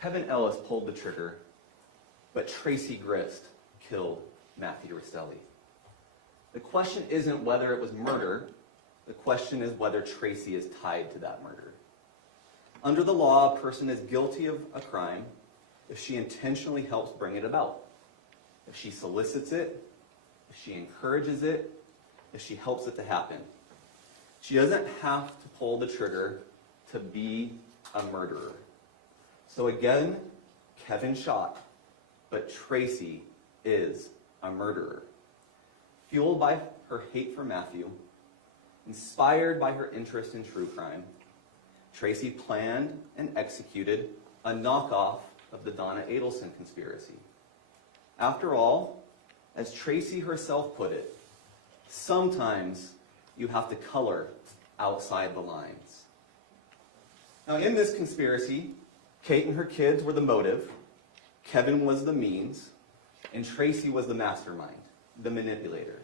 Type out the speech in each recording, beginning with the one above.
Kevin Ellis pulled the trigger, but Tracey Grist killed Matthew Restelli. The question isn't whether it was murder. The question is whether Tracey is tied to that murder. Under the law, a person is guilty of a crime if she intentionally helps bring it about, if she solicits it, if she encourages it, if she helps it to happen. She doesn't have to pull the trigger to be a murderer. So again, Kevin shot, but Tracey is a murderer. Fueled by her hate for Matthew, inspired by her interest in true crime, Tracey planned and executed a knockoff of the Donna Adlesen conspiracy. After all, as Tracey herself put it, sometimes you have to color outside the lines. Now, in this conspiracy, Kate and her kids were the motive, Kevin was the means, and Tracey was the mastermind, the manipulator.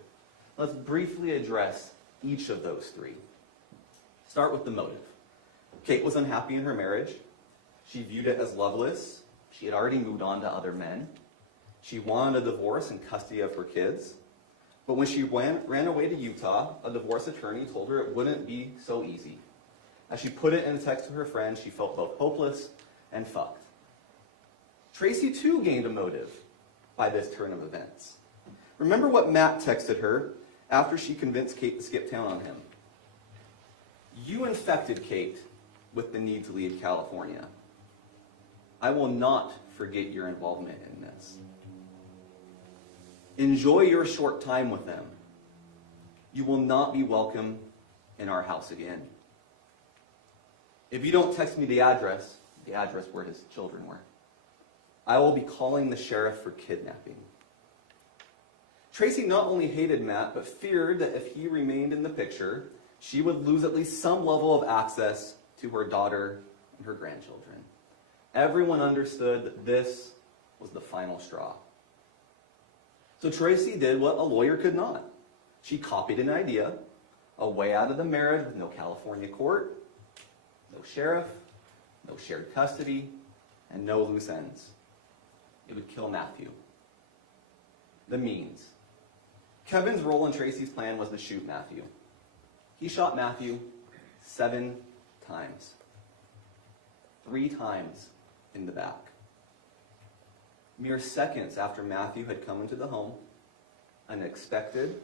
Let's briefly address each of those three. Start with the motive. Kate was unhappy in her marriage. She viewed it as loveless. She had already moved on to other men. She wanted a divorce and custody of her kids. But when she ran away to Utah, a divorce attorney told her it wouldn't be so easy. As she put it in a text to her friend, she felt both hopeless and fucked. Tracey too gained a motive by this turn of events. Remember what Matt texted her after she convinced Kate to skip town on him. You infected Kate with the need to leave California. I will not forget your involvement in this. Enjoy your short time with them. You will not be welcome in our house again. If you don't text me the address where his children were, I will be calling the sheriff for kidnapping. Tracey not only hated Matt, but feared that if he remained in the picture, she would lose at least some level of access to her daughter and her grandchildren. Everyone understood that this was the final straw. So Tracey did what a lawyer could not. She copied an idea, a way out of the marriage with no California court, no sheriff, no shared custody, and no loose ends. It would kill Matthew. The means. Kevin's role in Tracey's plan was to shoot Matthew. He shot Matthew 7 times. 3 times in the back. Mere seconds after Matthew had come into the home, an expected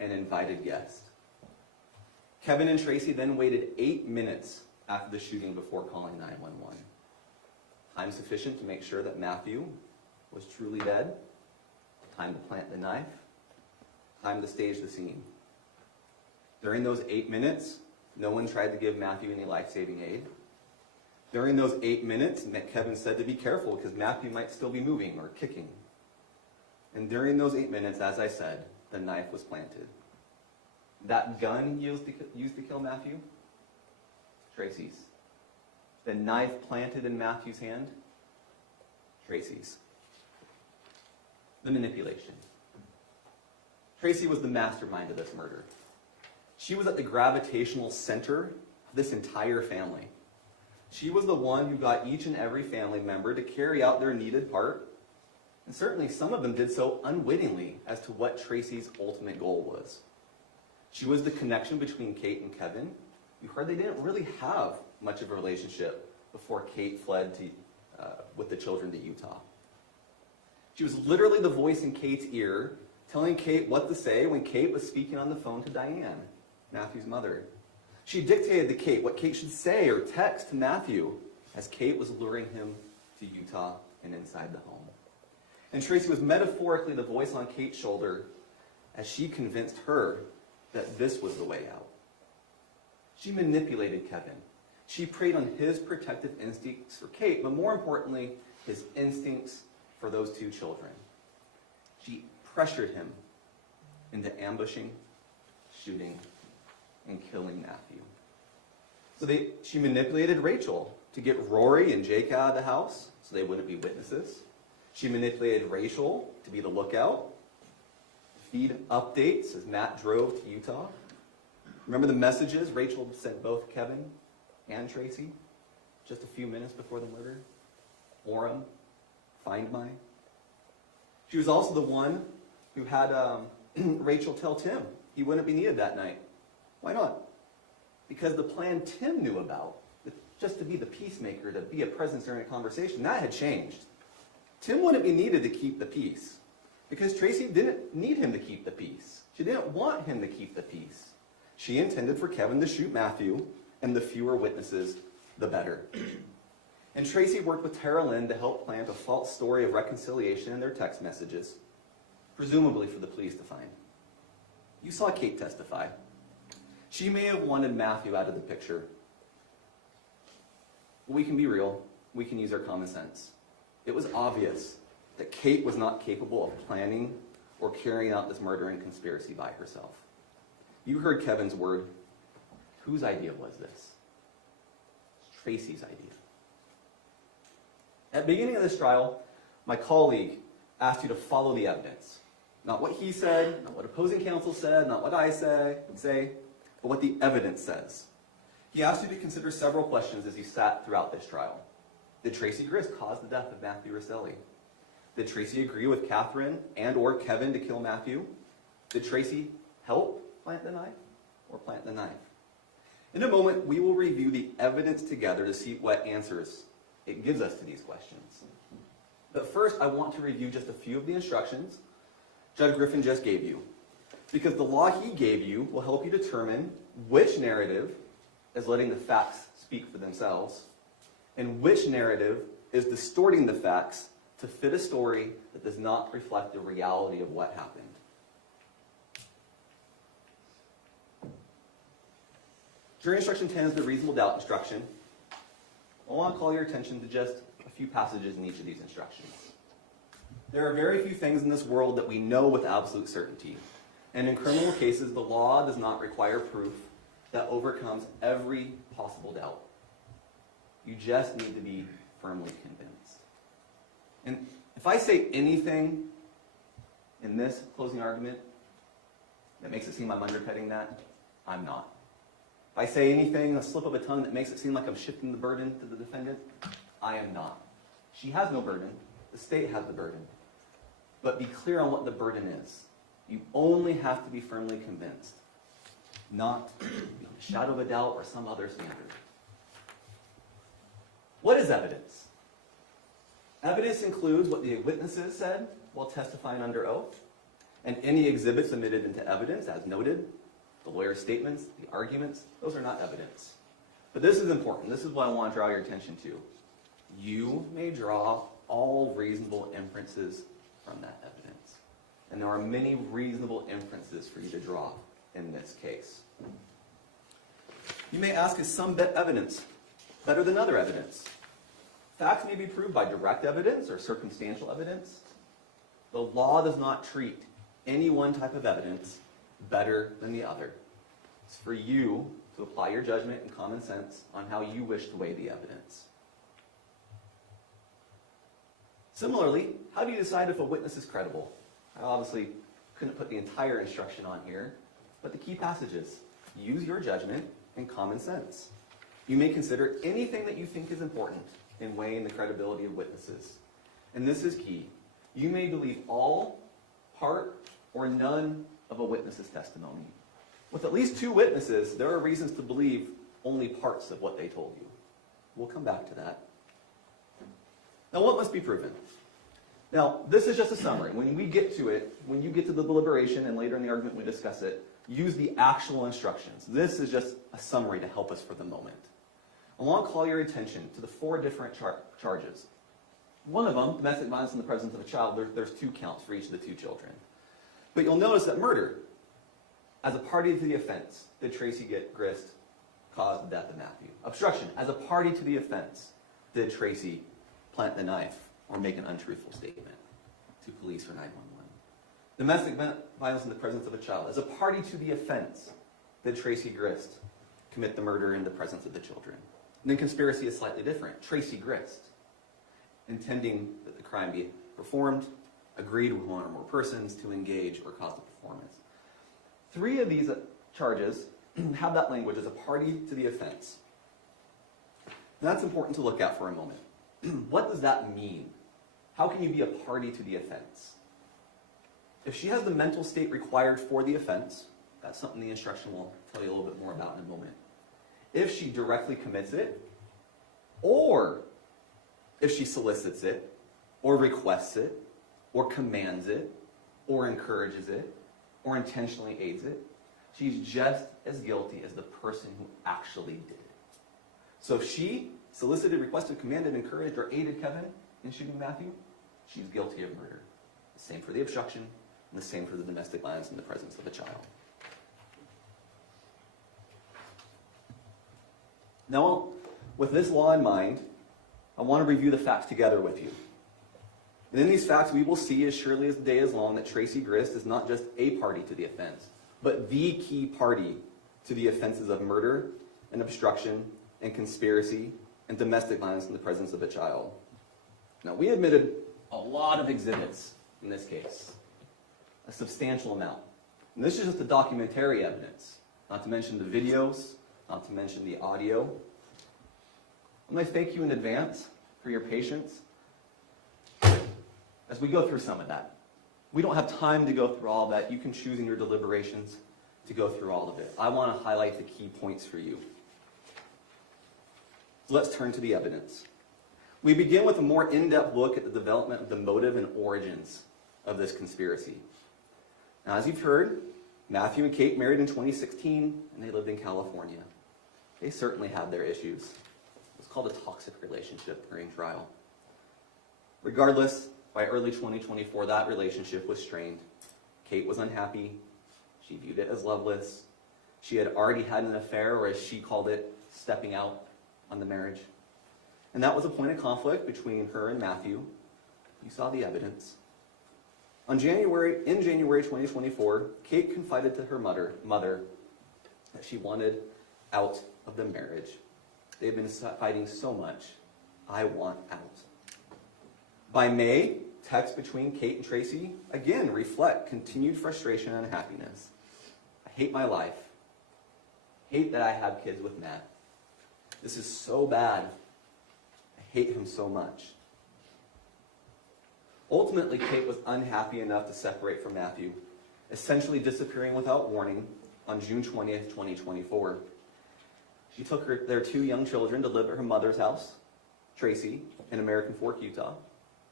and invited guest. Kevin and Tracey then waited 8 minutes after the shooting before calling 911. Time sufficient to make sure that Matthew was truly dead. Time to plant the knife. Time to stage the scene. During those 8 minutes, no one tried to give Matthew any life-saving aid. During those 8 minutes, Kevin said to be careful because Matthew might still be moving or kicking. And during those 8 minutes, as I said, the knife was planted. That gun used to kill Matthew, Tracey's. The knife planted in Matthew's hand, Tracey's. The manipulation. Tracey was the mastermind of this murder. She was at the gravitational center of this entire family. She was the one who got each and every family member to carry out their needed part, and certainly some of them did so unwittingly as to what Tracey's ultimate goal was. She was the connection between Kate and Kevin. You heard they didn't really have much of a relationship before Kate fled with the children to Utah. She was literally the voice in Kate's ear, telling Kate what to say when Kate was speaking on the phone to Diane, Matthew's mother. She dictated to Kate what Kate should say or text to Matthew as Kate was luring him to Utah and inside the home. And Tracey was metaphorically the voice on Kate's shoulder as she convinced her that this was the way out. She manipulated Kevin. She preyed on his protective instincts for Kate, but more importantly, his instincts for those 2 children. She pressured him into ambushing, shooting, and killing Matthew. So she manipulated Rachel to get Rory and Jake out of the house so they wouldn't be witnesses. She manipulated Rachel to be the lookout, feed updates as Matt drove to Utah. Remember the messages Rachel sent both Kevin and Tracey just a few minutes before the murder? forum, find my. She was also the one who had Rachel tell Tim he wouldn't be needed that night. Why not? Because the plan Tim knew about, just to be the peacemaker, to be a presence during a conversation, that had changed. Tim wouldn't be needed to keep the peace because Tracey didn't need him to keep the peace. She didn't want him to keep the peace. She intended for Kevin to shoot Matthew, and the fewer witnesses, the better. And Tracey worked with Tara Lynn to help plant a false story of reconciliation in their text messages, presumably for the police to find. You saw Kate testify. She may have wanted Matthew out of the picture. But we can be real. We can use our common sense. It was obvious that Kate was not capable of planning or carrying out this murdering conspiracy by herself. You heard Kevin's word. Whose idea was this? It's Tracey's idea. At the beginning of this trial, my colleague asked you to follow the evidence. Not what he said, not what opposing counsel said, not what I say, but what the evidence says. He asked you to consider several questions as you sat throughout this trial. Did Tracey Grist cause the death of Matthew Restelli? Did Tracey agree with Catherine and or Kevin to kill Matthew? Did Tracey help plant the knife or plant the knife? In a moment, we will review the evidence together to see what answers it gives us to these questions. But first, I want to review just a few of the instructions Judge Griffin just gave you, because the law he gave you will help you determine which narrative is letting the facts speak for themselves, and which narrative is distorting the facts to fit a story that does not reflect the reality of what happened. Jury instruction 10 is the reasonable doubt instruction. I want to call your attention to just a few passages in each of these instructions. There are very few things in this world that we know with absolute certainty. And in criminal cases, the law does not require proof that overcomes every possible doubt. You just need to be firmly convinced. And if I say anything in this closing argument that makes it seem I'm undercutting that, I'm not. If I say anything, a slip of a tongue that makes it seem like I'm shifting the burden to the defendant, I am not. She has no burden. The state has the burden. But be clear on what the burden is. You only have to be firmly convinced, not beyond a shadow of a doubt or some other standard. What is evidence? Evidence includes what the witnesses said while testifying under oath, and any exhibits admitted into evidence as noted. The lawyer's statements, the arguments, those are not evidence. But this is important. This is what I want to draw your attention to. You may draw all reasonable inferences from that evidence. And there are many reasonable inferences for you to draw in this case. You may ask, is some evidence better than other evidence? Facts may be proved by direct evidence or circumstantial evidence. The law does not treat any one type of evidence better than the other. It's for you to apply your judgment and common sense on how you wish to weigh the evidence. Similarly, how do you decide if a witness is credible? I obviously couldn't put the entire instruction on here, but the key passages. Use your judgment and common sense. You may consider anything that you think is important in weighing the credibility of witnesses. And this is key. You may believe all, part, or none of a witness's testimony. With at least 2 witnesses, there are reasons to believe only parts of what they told you. We'll come back to that. Now, what must be proven? Now, this is just a summary. When we get to it, when you get to the deliberation and later in the argument we discuss it, use the actual instructions. This is just a summary to help us for the moment. I want to call your attention to the 4 different charges. One of them, domestic violence in the presence of a child, there's 2 counts for each of the 2 children. But you'll notice that murder, as a party to the offense, did Tracey Grist cause the death of Matthew? Obstruction, as a party to the offense, did Tracey plant the knife or make an untruthful statement to police or 911? Domestic violence in the presence of a child, as a party to the offense, did Tracey Grist commit the murder in the presence of the children? And then conspiracy is slightly different. Tracey Grist, intending that the crime be performed, agreed with 1 or more persons to engage or cause the performance. 3 of these charges have that language as a party to the offense. And that's important to look at for a moment. What does that mean? How can you be a party to the offense? If she has the mental state required for the offense, that's something the instruction will tell you a little bit more about in a moment. If she directly commits it, or if she solicits it, or requests it, or commands it, or encourages it, or intentionally aids it, she's just as guilty as the person who actually did it. So if she solicited, requested, commanded, encouraged, or aided Kevin in shooting Matthew, she's guilty of murder. The same for the obstruction, and the same for the domestic violence in the presence of a child. Now, with this law in mind, I want to review the facts together with you. And in these facts, we will see, as surely as the day is long, that Tracey Grist is not just a party to the offense, but the key party to the offenses of murder and obstruction and conspiracy and domestic violence in the presence of a child. Now, we admitted a lot of exhibits in this case, a substantial amount. And this is just the documentary evidence, not to mention the videos, not to mention the audio. I'm going to thank you in advance for your patience as we go through some of that. We don't have time to go through all of that. You can choose in your deliberations to go through all of it. I want to highlight the key points for you. Let's turn to the evidence. We begin with a more in-depth look at the development of the motive and origins of this conspiracy. Now, as you've heard, Matthew and Kate married in 2016, and they lived in California. They certainly had their issues. It was called a toxic relationship during trial. Regardless, by early 2024, that relationship was strained. Kate was unhappy. She viewed it as loveless. She had already had an affair, or as she called it, stepping out on the marriage. And that was a point of conflict between her and Matthew. You saw the evidence. In January 2024, Kate confided to her mother that she wanted out of the marriage. They've been fighting so much. I want out. By May, texts between Kate and Tracey again reflect continued frustration and unhappiness. I hate my life. Hate that I have kids with Matt. This is so bad. I hate him so much. Ultimately, Kate was unhappy enough to separate from Matthew, essentially disappearing without warning on June 20th, 2024. She took their two young children to live at her mother's house, Tracey, in American Fork, Utah,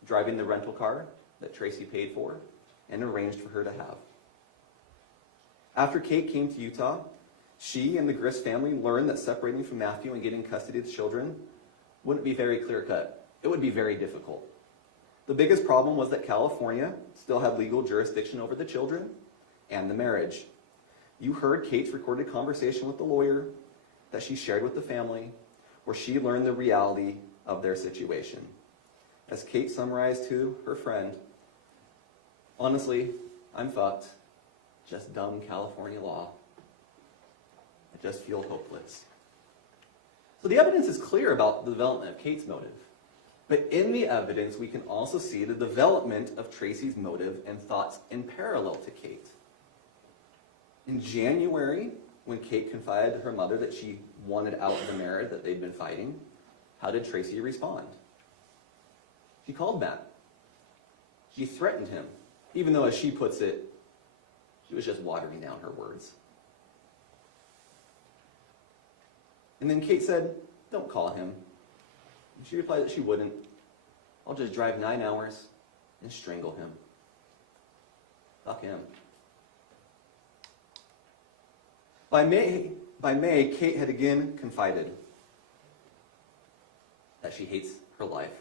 driving the rental car that Tracey paid for and arranged for her to have. After Kate came to Utah, she and the Grist family learned that separating from Matthew and getting custody of the children wouldn't be very clear-cut. It would be very difficult. The biggest problem was that California still had legal jurisdiction over the children and the marriage. You heard Kate's recorded conversation with the lawyer that she shared with the family, where she learned the reality of their situation. As Kate summarized to her friend, honestly, I'm fucked. Just dumb California law. I just feel hopeless. So the evidence is clear about the development of Kate's motive. But in the evidence, we can also see the development of Tracey's motive and thoughts in parallel to Kate. In January, when Kate confided to her mother that she wanted out of the marriage that they'd been fighting, how did Tracey respond? She called Matt. She threatened him, even though, as she puts it, she was just watering down her words. And then Kate said, "Don't call him." And she replied that she wouldn't. "I'll just drive 9 hours and strangle him." Fuck him. By May, Kate had again confided that she hates her life.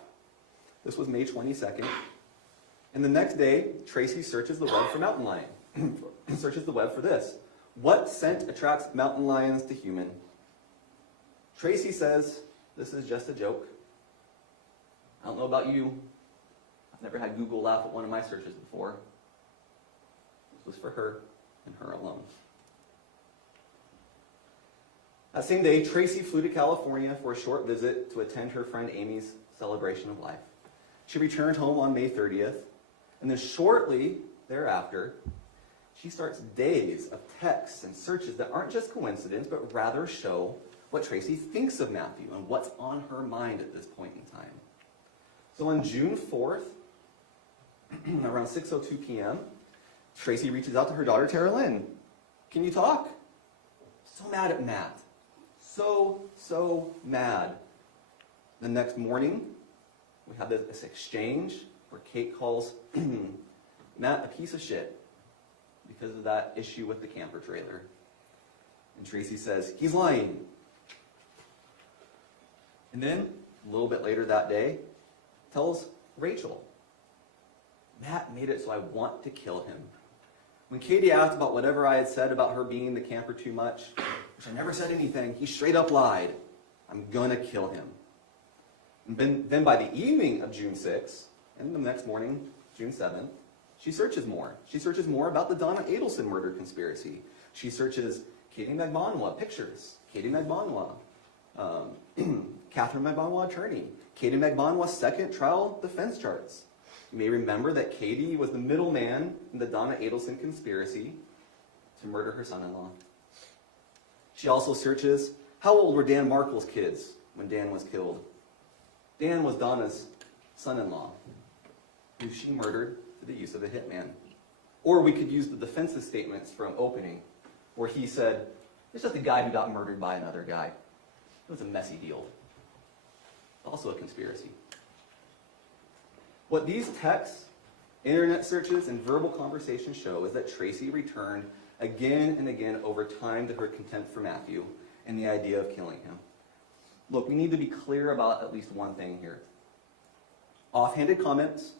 This was May 22nd. And the next day, Tracey searches the web for mountain lion. Searches the web for this. What scent attracts mountain lions to human? Tracey says, this is just a joke. I don't know about you. I've never had Google laugh at one of my searches before. This was for her and her alone. That same day, Tracey flew to California for a short visit to attend her friend Amy's celebration of life. She returned home on May 30th, and then shortly thereafter, she starts days of texts and searches that aren't just coincidence, but rather show what Tracey thinks of Matthew and what's on her mind at this point in time. So on June 4th, around 6:02 p.m., Tracey reaches out to her daughter, Tara Lynn. Can you talk? So mad at Matt. So mad. The next morning, we have this exchange where Kate calls Matt a piece of shit because of that issue with the camper trailer. And Tracey says, he's lying. And then, a little bit later that day, tells Rachel, Matt made it so I want to kill him. When Katie asked about whatever I had said about her being in the camper too much, which I never said anything, he straight up lied. I'm gonna kill him. And then by the evening of June 6th, and the next morning, June 7th, she searches more. She searches more about the Donna Adlesen murder conspiracy. She searches Katie Magbanwa pictures, Katie Magbanwa, Catherine Magbanwa attorney, Katie Magbanwa's second trial defense charts. You may remember that Katie was the middleman in the Donna Adlesen conspiracy to murder her son-in-law. She also searches, how old were Dan Markle's kids when Dan was killed? Dan was Donna's son-in-law, who she murdered through the use of a hitman. Or we could use the defense's statements from opening, where he said, it's just a guy who got murdered by another guy. It was a messy deal. Also a conspiracy. What these texts, internet searches, and verbal conversations show is that Tracey returned again and again over time to her contempt for Matthew and the idea of killing him. Look, we need to be clear about at least one thing here. Offhanded comments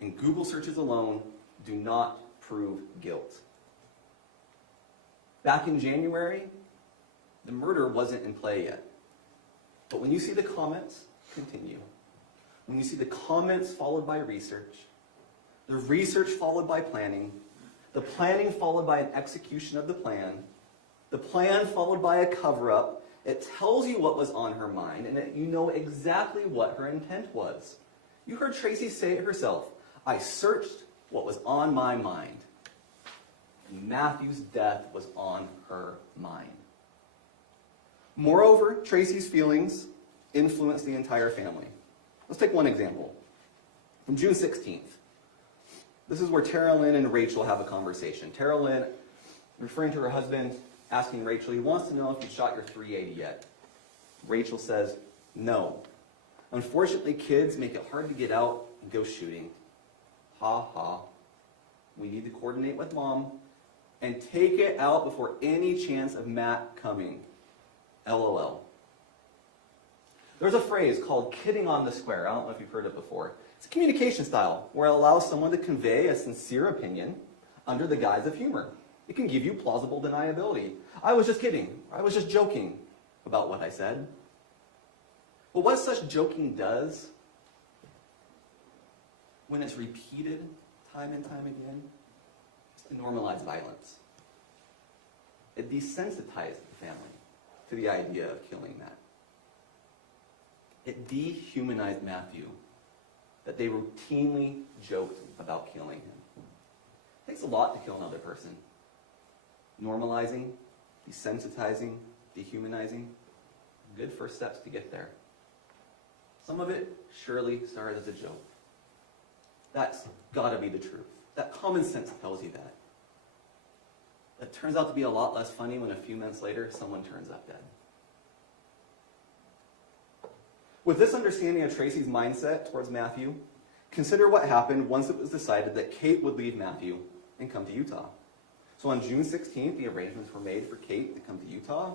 and Google searches alone do not prove guilt. Back in January, the murder wasn't in play yet. But when you see the comments continue, when you see the comments followed by research, the research followed by planning, the planning followed by an execution of the plan followed by a cover-up, it tells you what was on her mind, and you know exactly what her intent was. You heard Tracey say it herself. I searched what was on my mind. And Matthew's death was on her mind. Moreover, Tracey's feelings influenced the entire family. Let's take one example. From June 16th. This is where Tara Lynn and Rachel have a conversation. Tara Lynn, referring to her husband, asking Rachel, he wants to know if you shot your .380 yet. Rachel says, no. Unfortunately, kids make it hard to get out and go shooting. Ha ha. We need to coordinate with Mom and take it out before any chance of Matt coming. LOL. There's a phrase called kidding on the square. I don't know if you've heard it before. It's a communication style where it allows someone to convey a sincere opinion under the guise of humor. It can give you plausible deniability. I was just kidding. I was just joking about what I said. But what such joking does, when it's repeated time and time again, is to normalize violence. It desensitized the family to the idea of killing Matt. It dehumanized Matthew, that they routinely joked about killing him. It takes a lot to kill another person. Normalizing, desensitizing, dehumanizing, good first steps to get there. Some of it surely started as a joke. That's got to be the truth. That common sense tells you that. It turns out to be a lot less funny when a few months later someone turns up dead. With this understanding of Tracey's mindset towards Matthew, consider what happened once it was decided that Kate would leave Matthew and come to Utah. So on June 16th, the arrangements were made for Kate to come to Utah.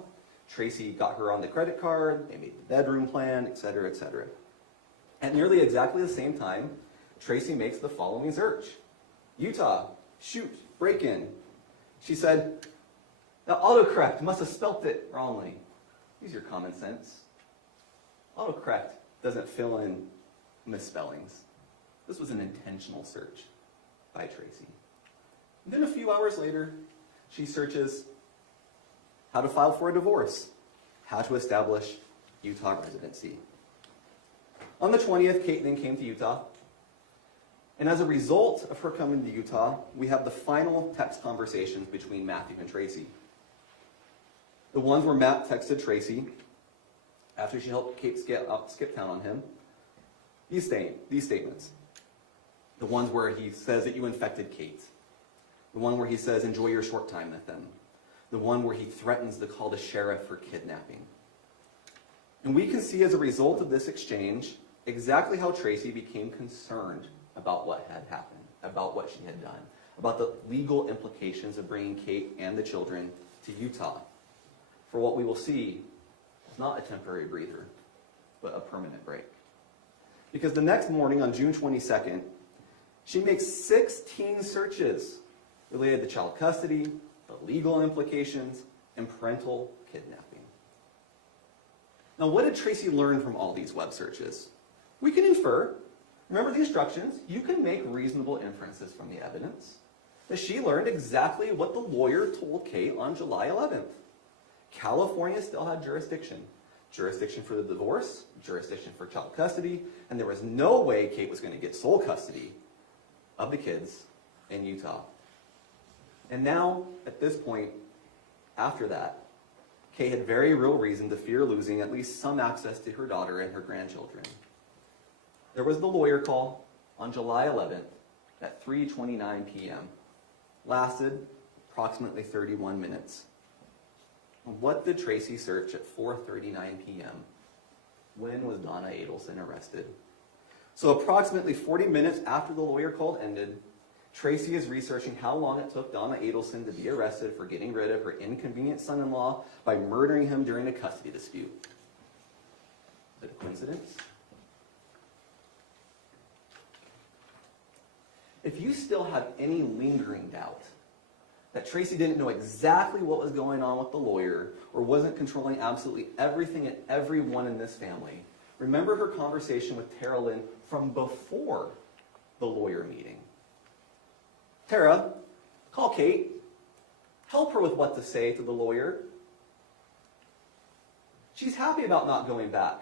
Tracey got her on the credit card, they made the bedroom plan, etc., etc. At nearly exactly the same time, Tracey makes the following search. Utah, shoot, break in. She said, the autocorrect must have spelt it wrongly. Use your common sense. Autocorrect doesn't fill in misspellings. This was an intentional search by Tracey. And then a few hours later, she searches how to file for a divorce, how to establish Utah residency. On the 20th, Kate then came to Utah. And as a result of her coming to Utah, we have the final text conversations between Matthew and Tracey. The ones where Matt texted Tracey after she helped Kate skip town on him. these statements. The ones where he says that you infected Kate. The one where he says, enjoy your short time with them. The one where he threatens to call the sheriff for kidnapping. And we can see as a result of this exchange exactly how Tracey became concerned about what had happened, about what she had done, about the legal implications of bringing Kate and the children to Utah. For what we will see is not a temporary breather, but a permanent break. Because the next morning on June 22nd, she makes 16 searches related to child custody, the legal implications, and parental kidnapping. Now, what did Tracey learn from all these web searches? We can infer, remember the instructions, you can make reasonable inferences from the evidence, that she learned exactly what the lawyer told Kate on July 11th. California still had jurisdiction. Jurisdiction for the divorce, jurisdiction for child custody, and there was no way Kate was going to get sole custody of the kids in Utah. And now, at this point, after that, Kate had very real reason to fear losing at least some access to her daughter and her grandchildren. There was the lawyer call on July 11th at 3:29 p.m. Lasted approximately 31 minutes. What did Tracey search at 4:39 p.m.? When was Donna Adlesen arrested? So approximately 40 minutes after the lawyer call ended, Tracey is researching how long it took Donna Adlesen to be arrested for getting rid of her inconvenient son-in-law by murdering him during a custody dispute. Is it a coincidence? If you still have any lingering doubt that Tracey didn't know exactly what was going on with the lawyer or wasn't controlling absolutely everything and everyone in this family, remember her conversation with Tara Lynn from before the lawyer meeting. Tara, call Kate. Help her with what to say to the lawyer. She's happy about not going back,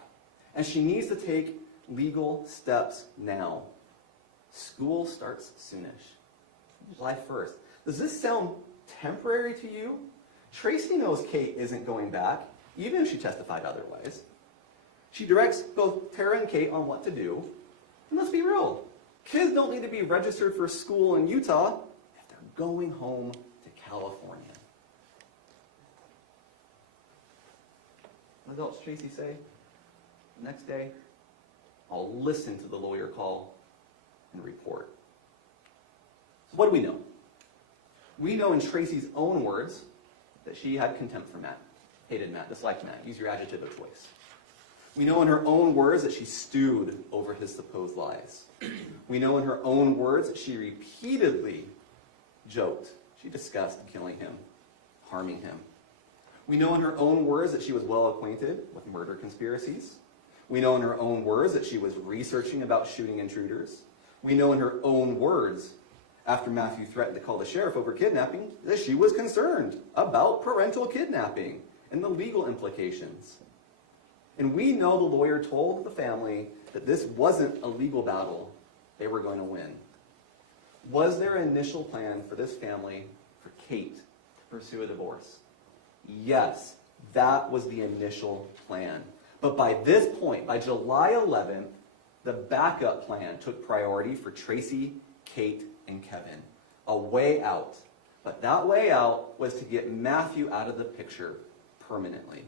and she needs to take legal steps now. School starts soonish, July 1st. Does this sound temporary to you? Tracey knows Kate isn't going back, even if she testified otherwise. She directs both Tara and Kate on what to do. And let's be real, kids don't need to be registered for school in Utah if they're going home to California. What else Tracey say? The next day, I'll listen to the lawyer call and report. So what do we know? We know in Tracey's own words that she had contempt for Matt, hated Matt, disliked Matt. Use your adjective of choice. We know in her own words that she stewed over his supposed lies. We know in her own words that she repeatedly joked. She discussed killing him, harming him. We know in her own words that she was well acquainted with murder conspiracies. We know in her own words that she was researching about shooting intruders. We know in her own words, after Matthew threatened to call the sheriff over kidnapping, that she was concerned about parental kidnapping and the legal implications. And we know the lawyer told the family that this wasn't a legal battle they were going to win. Was there an initial plan for this family, for Kate, to pursue a divorce? Yes, that was the initial plan. But by this point, by July 11th, the backup plan took priority for Tracey, Kate, and Kevin. A way out. But that way out was to get Matthew out of the picture permanently.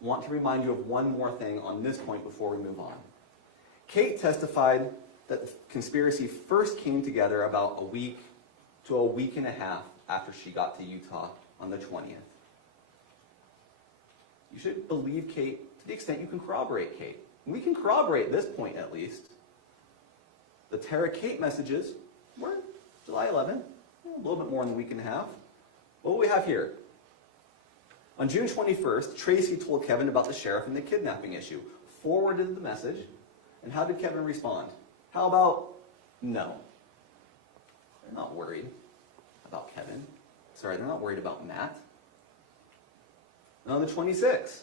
I want to remind you of one more thing on this point before we move on. Kate testified that the conspiracy first came together about a week to a week and a half after she got to Utah on the 20th. You should believe Kate to the extent you can corroborate Kate. We can corroborate this point at least. The Tara Kate messages were July 11th, a little bit more than a week and a half. What do we have here? On June 21st, Tracey told Kevin about the sheriff and the kidnapping issue, forwarded the message, and how did Kevin respond? How about no? They're not worried about Kevin. Sorry, they're not worried about Matt. And on the 26th,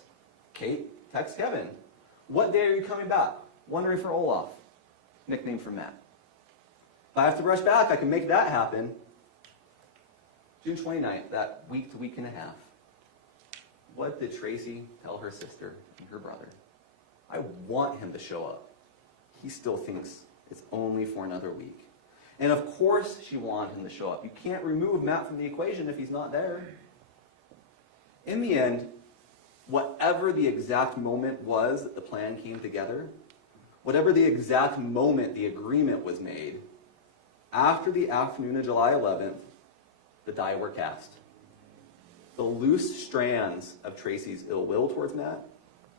Kate texts Kevin, what day are you coming back? Wondering for Olaf. Nickname for Matt. If I have to rush back, I can make that happen. June 29th, that week to week and a half. What did Tracey tell her sister and her brother? I want him to show up. he still thinks it's only for another week. And of course she wanted him to show up. You can't remove Matt from the equation if he's not there. In the end, whatever the exact moment was that the plan came together, whatever the exact moment the agreement was made, after the afternoon of July 11th, the die were cast. The loose strands of Tracey's ill will towards Matt,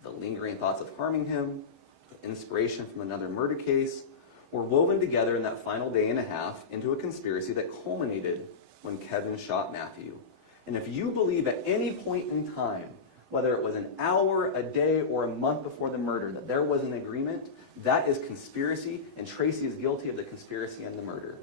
the lingering thoughts of harming him, the inspiration from another murder case, were woven together in that final day and a half into a conspiracy that culminated when Kevin shot Matthew. And if you believe at any point in time, whether it was an hour, a day, or a month before the murder, that there was an agreement, that is conspiracy, and Tracey is guilty of the conspiracy and the murder.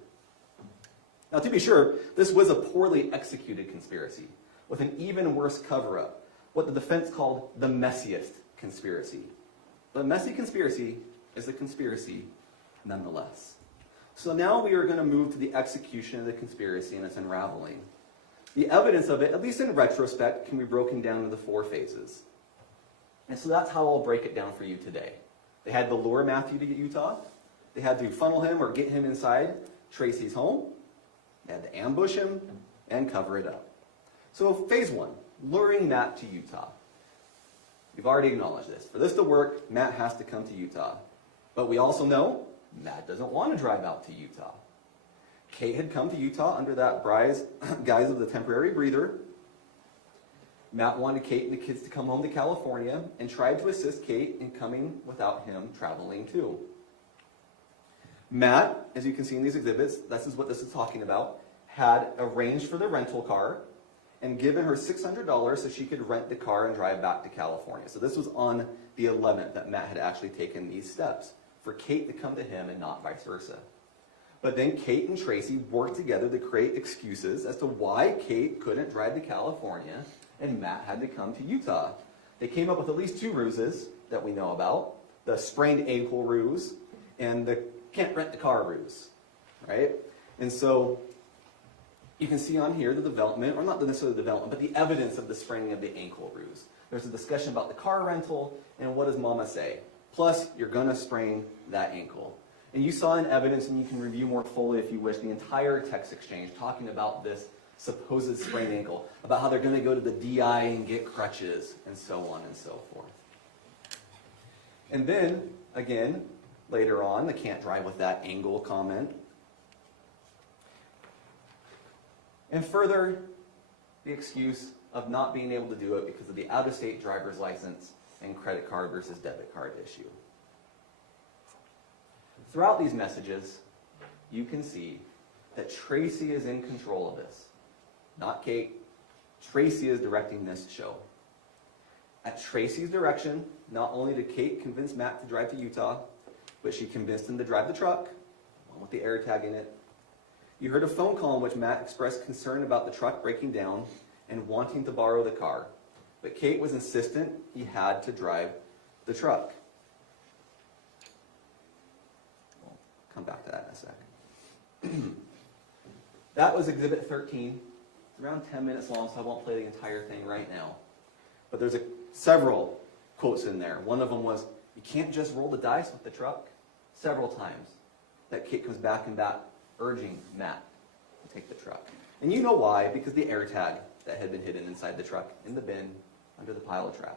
Now, to be sure, this was a poorly executed conspiracy, with an even worse cover-up, what the defense called the messiest conspiracy. But a messy conspiracy is a conspiracy nonetheless. So now we are going to move to the execution of the conspiracy and its unraveling. The evidence of it, at least in retrospect, can be broken down into 4 phases. And so that's how I'll break it down for you today. They had to lure Matthew to Utah. They had to funnel him or get him inside Tracey's home. They had to ambush him and cover it up. So phase 1, luring Matt to Utah. We've already acknowledged this. For this to work, Matt has to come to Utah. But we also know Matt doesn't want to drive out to Utah. Kate had come to Utah under that guise of the temporary breather. Matt wanted Kate and the kids to come home to California and tried to assist Kate in coming without him traveling too. Matt, as you can see in these exhibits, this is what this is talking about, had arranged for the rental car and given her $600 so she could rent the car and drive back to California. So this was on the 11th that Matt had actually taken these steps, for Kate to come to him and not vice versa. But then Kate and Tracey worked together to create excuses as to why Kate couldn't drive to California and Matt had to come to Utah. They came up with at least 2 ruses that we know about, the sprained ankle ruse and the can't rent the car ruse, right? And so you can see on here the development, or not necessarily the development, but the evidence of the spraining of the ankle ruse. There's a discussion about the car rental and what does mama say? Plus, you're going to sprain that ankle. And you saw in evidence, and you can review more fully if you wish, the entire text exchange talking about this supposed sprained ankle, about how they're going to go to the DI and get crutches, and so on and so forth. And then, again, later on, the can't drive with that angle comment. And further, the excuse of not being able to do it because of the out-of-state driver's license and credit card versus debit card issue. Throughout these messages, you can see that Tracey is in control of this. Not Kate. Tracey is directing this show. At Tracey's direction, not only did Kate convince Matt to drive to Utah, but she convinced him to drive the truck, one with the AirTag in it. You heard a phone call in which Matt expressed concern about the truck breaking down and wanting to borrow the car. But Kate was insistent he had to drive the truck. We'll come back to that in a sec. That was Exhibit 13. It's around 10 minutes long, so I won't play the entire thing right now. But there's several quotes in there. One of them was, "You can't just roll the dice with the truck." Several times that Kate comes back and back, urging Matt to take the truck. And you know why, because the AirTag that had been hidden inside the truck, in the bin, under the pile of trash.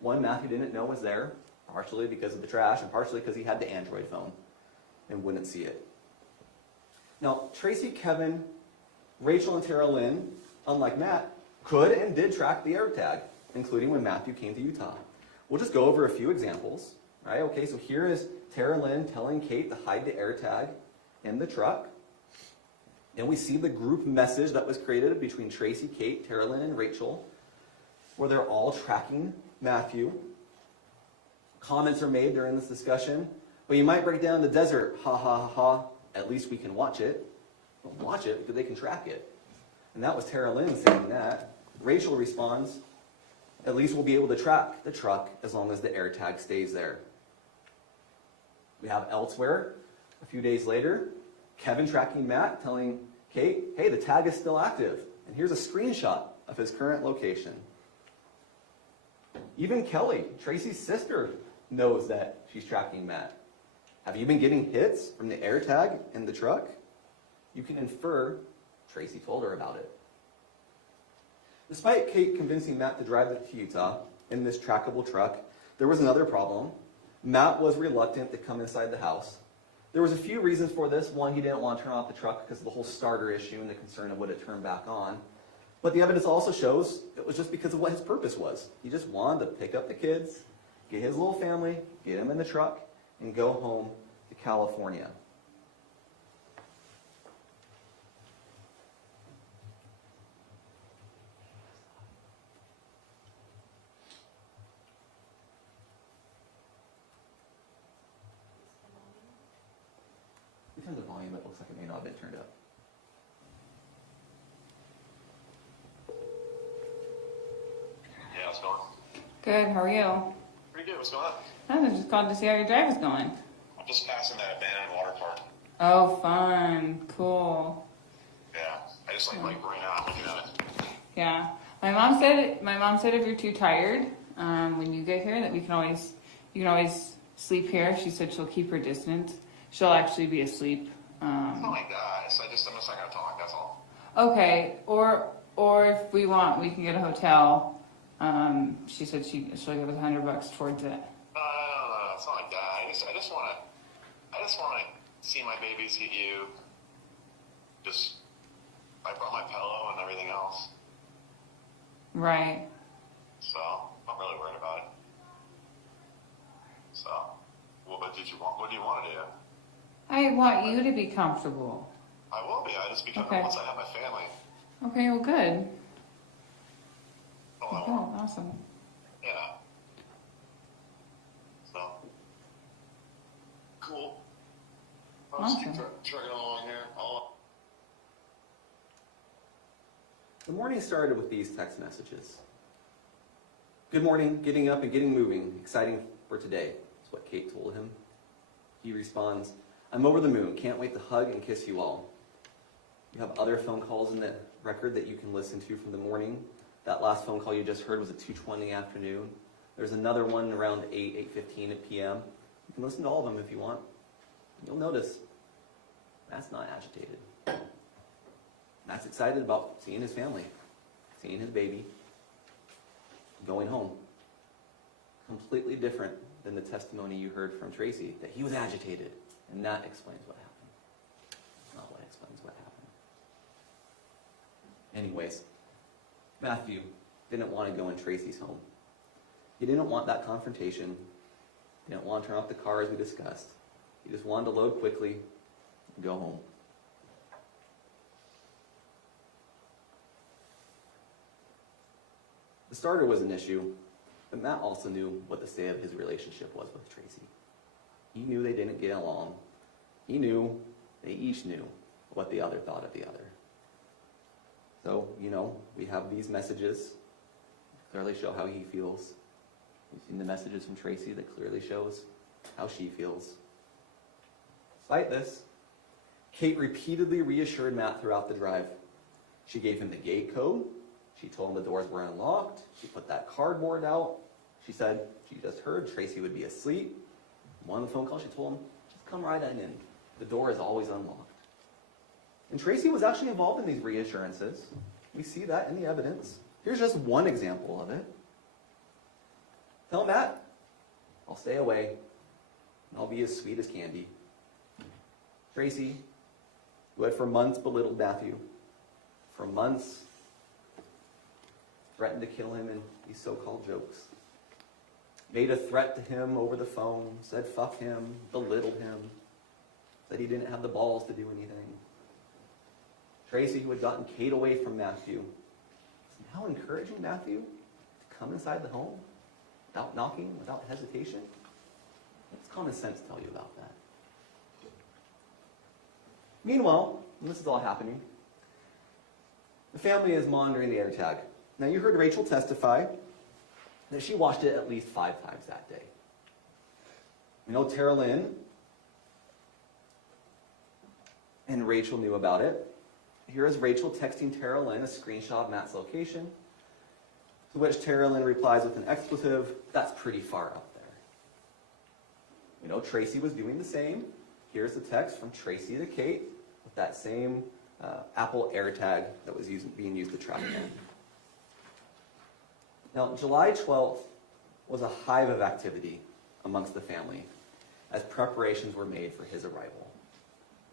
One Matthew didn't know was there, partially because of the trash, and partially because he had the Android phone and wouldn't see it. Now, Tracey, Kevin, Rachel, and Tara Lynn, unlike Matt, could and did track the AirTag, including when Matthew came to Utah. We'll just go over a few examples. Right? Okay, so here is Tara Lynn telling Kate to hide the AirTag in the truck. And we see the group message that was created between Tracey, Kate, Tara Lynn, and Rachel, where they're all tracking Matthew. Comments are made during this discussion. Well, you might break down the desert. Ha, ha, ha, ha. At least we can watch it. Well, watch it because they can track it. And that was Tara Lynn saying that. Rachel responds, at least we'll be able to track the truck as long as the AirTag stays there. We have elsewhere, a few days later, Kevin tracking Matt, telling Kate, hey, the tag is still active. And here's a screenshot of his current location. Even Kelly, Tracey's sister, knows that she's tracking Matt. Have you been getting hits from the AirTag in the truck? You can infer Tracey told her about it. Despite Kate convincing Matt to drive to Utah in this trackable truck, there was another problem. Matt was reluctant to come inside the house. There was a few reasons for this. One, he didn't want to turn off the truck because of the whole starter issue and the concern of would it turn back on. But the evidence also shows it was just because of what his purpose was. He just wanted to pick up the kids, get his little family, get them in the truck, and go home to California. Turn the volume, it looks like it may not have been turned up. Yeah, what's going on? Good, how are you? Pretty good, what's going on? I was just called to see how your drive is going. I'm just passing that abandoned water park. Oh, fun. Cool. Yeah, I just like right now I'm looking at it. Yeah. My mom said if you're too tired, when you get here that you can always sleep here. She said she'll keep her distance. She'll actually be asleep. It's not like that. I'm just not gonna talk, that's all. Okay. Or if we want, we can get a hotel. She said she'll give us $100 towards it. No, it's not like that. I just wanna see my baby, see you. I brought my pillow and everything else. Right. So, I'm not really worried about it. So, well, but what do you want to do? I want you to be comfortable. I will be, I just become Okay. once I have my family. Okay, well, good. Oh, I Okay, want. awesome. Yeah. So, cool. I'll just keep Awesome. trucking along here. The morning started with these text messages. Good morning, getting up and getting moving. Exciting for today. That's what Kate told him. He responds, I'm over the moon. Can't wait to hug and kiss you all. You have other phone calls in the record that you can listen to from the morning. That last phone call you just heard was at 2:20 in the afternoon. There's another one around 8:15 p.m. You can listen to all of them if you want. You'll notice Matt's not agitated. Matt's excited about seeing his family, seeing his baby, going home. Completely different than the testimony you heard from Tracey, that he was agitated, and that explains what happened. Not what explains what happened. Anyways, Matthew didn't want to go in Tracey's home. He didn't want that confrontation. He didn't want to turn off the car as we discussed. He just wanted to load quickly and go home. The starter was an issue, but Matt also knew what the state of his relationship was with Tracey. He knew they didn't get along. He knew they each knew what the other thought of the other. So, we have these messages that clearly show how he feels. We've seen the messages from Tracey that clearly shows how she feels. Despite this, Kate repeatedly reassured Matt throughout the drive. She gave him the gate code. She told him the doors were unlocked. She put that cardboard out. She said she just heard Tracey would be asleep. One of the phone calls, she told him, just come right on in. The door is always unlocked. And Tracey was actually involved in these reassurances. We see that in the evidence. Here's just one example of it. Tell Matt, I'll stay away, and I'll be as sweet as can be. Tracey, who had for months belittled Matthew, for months threatened to kill him in these so-called jokes, made a threat to him over the phone, said fuck him, belittled him, said he didn't have the balls to do anything. Tracey, who had gotten Kate away from Matthew, is now encouraging Matthew to come inside the home without knocking, without hesitation. What's common sense tell you about that? Meanwhile, when this is all happening, the family is monitoring the AirTag. Now, you heard Rachel testify that she watched it at least 5 times that day. We know Tara Lynn and Rachel knew about it. Here is Rachel texting Tara Lynn a screenshot of Matt's location, to which Tara Lynn replies with an expletive, that's pretty far up there. Tracey was doing the same. Here's the text from Tracey to Kate with that same Apple AirTag that was being used to track him. Now, July 12th was a hive of activity amongst the family as preparations were made for his arrival.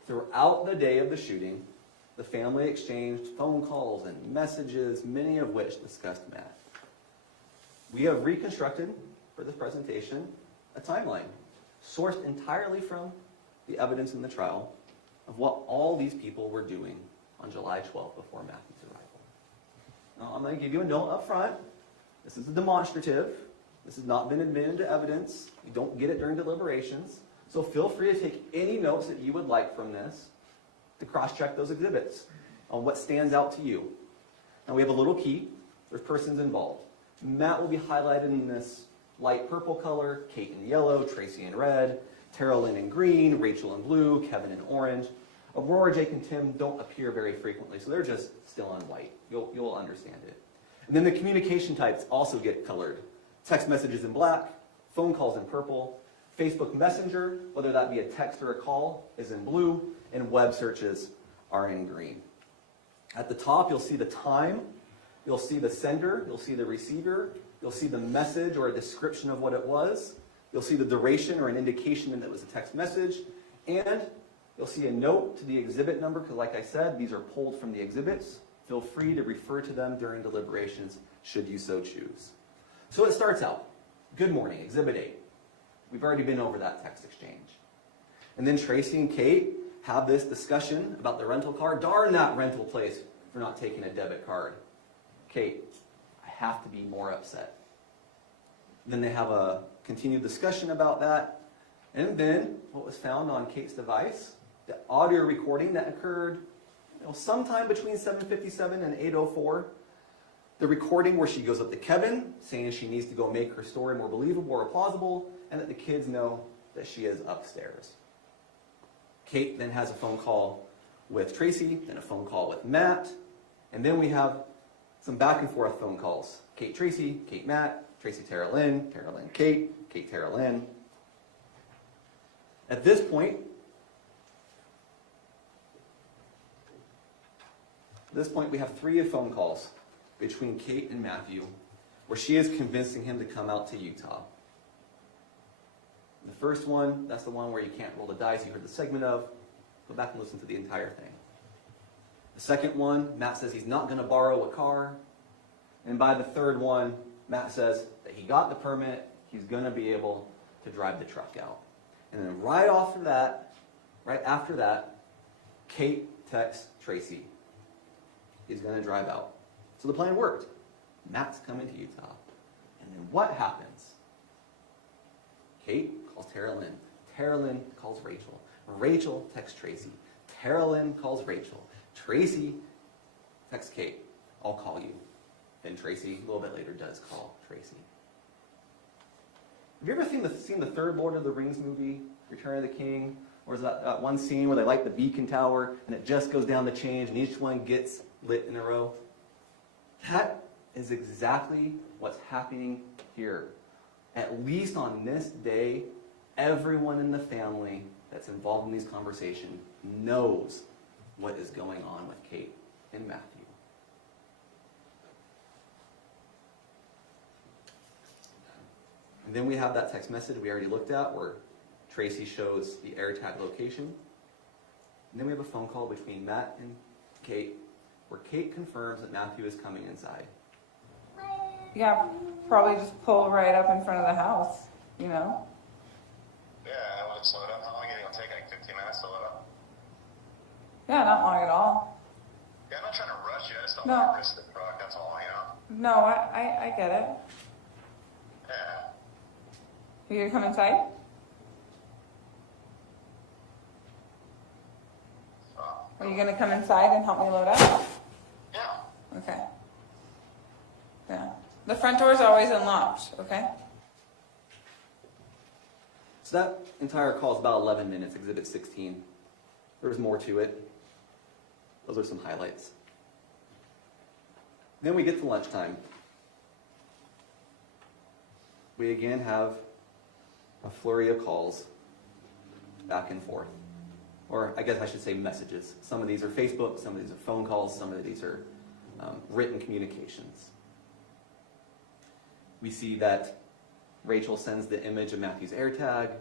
Throughout the day of the shooting, the family exchanged phone calls and messages, many of which discussed Matt. We have reconstructed, for this presentation, a timeline sourced entirely from the evidence in the trial of what all these people were doing on July 12th before Matthew's arrival. Now, I'm going to give you a note up front. This is a demonstrative. This has not been admitted into evidence. You don't get it during deliberations. So feel free to take any notes that you would like from this to cross-check those exhibits on what stands out to you. Now we have a little key. There's persons involved. Matt will be highlighted in this light purple color, Kate in yellow, Tracey in red, Tara Lynn in green, Rachel in blue, Kevin in orange. Aurora, Jake, and Tim don't appear very frequently, so they're just still on white. You'll understand it. And then the communication types also get colored. Text messages in black, phone calls in purple, Facebook Messenger, whether that be a text or a call, is in blue, and web searches are in green. At the top, you'll see the time, you'll see the sender, you'll see the receiver, you'll see the message or a description of what it was, you'll see the duration or an indication that it was a text message, and you'll see a note to the exhibit number, because like I said, these are pulled from the exhibits. Feel free to refer to them during deliberations, should you so choose. So it starts out, good morning, Exhibit 8. We've already been over that text exchange. And then Tracey and Kate have this discussion about the rental car. Darn that rental place for not taking a debit card. Kate, I have to be more upset. Then they have a continued discussion about that. And then what was found on Kate's device, the audio recording that occurred sometime between 7:57 and 8:04. The recording where she goes up to Kevin, saying she needs to go make her story more believable or plausible, and that the kids know that she is upstairs. Kate then has a phone call with Tracey, then a phone call with Matt, and then we have some back and forth phone calls. Kate Tracey, Kate Matt, Tracey Tara Lynn Kate, Kate Tara Lynn. At this point we have 3 phone calls between Kate and Matthew where she is convincing him to come out to Utah. The first one, that's the one where you can't roll the dice, you heard the segment of. Go back and listen to the entire thing. The second one, Matt says he's not going to borrow a car. And by the third one, Matt says that he got the permit, he's going to be able to drive the truck out. And then right after that, Kate texts Tracey. He's going to drive out. So the plan worked. Matt's coming to Utah. And then what happens? Kate calls Tara Lynn. Tara Lynn calls Rachel. Rachel texts Tracey. Tara Lynn calls Rachel. Tracey texts Kate. I'll call you. Then Tracey, a little bit later, does call Tracey. Have you ever seen the third Lord of the Rings movie, Return of the King? Or is that one scene where they light the beacon tower and it just goes down the chain and each one gets lit in a row? That is exactly what's happening here. At least on this day, everyone in the family that's involved in these conversations knows what is going on with Kate and Matthew. And then we have that text message we already looked at where Tracey shows the AirTag location. And then we have a phone call between Matt and Kate where Kate confirms that Matthew is coming inside. Yeah, probably just pull right up in front of the house, Yeah, I would slow it up. How long are you going to take? Like 15 minutes to load up? Yeah, not long at all. Yeah, I'm not trying to rush you. I just don't No. want to risk the truck. That's all, No, I get it. Yeah. Are you going to come inside? Are you going to come inside and help me load up? Yeah. Okay. Yeah. The front door is always unlocked, okay? So that entire call is about 11 minutes, Exhibit 16. There's more to it. Those are some highlights. Then we get to lunchtime. We again have a flurry of calls back and forth. Or I guess I should say messages. Some of these are Facebook, some of these are phone calls, some of these are written communications. We see that Rachel sends the image of Matthew's AirTag.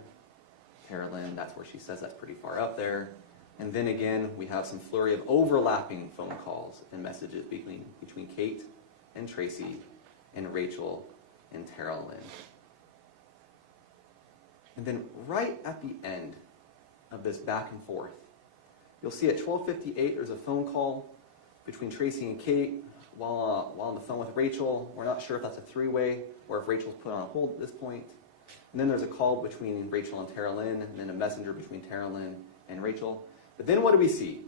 Carolyn, that's where she says that's pretty far up there. And then again, we have some flurry of overlapping phone calls and messages between Kate and Tracey and Rachel and Tara Lynn. And then right at the end of this back and forth, you'll see at 12:58 there's a phone call between Tracey and Kate while on the phone with Rachel. We're not sure if that's a three-way or if Rachel's put on hold at this point. And then there's a call between Rachel and Tara Lynn, and then a messenger between Tara Lynn and Rachel. But then what do we see?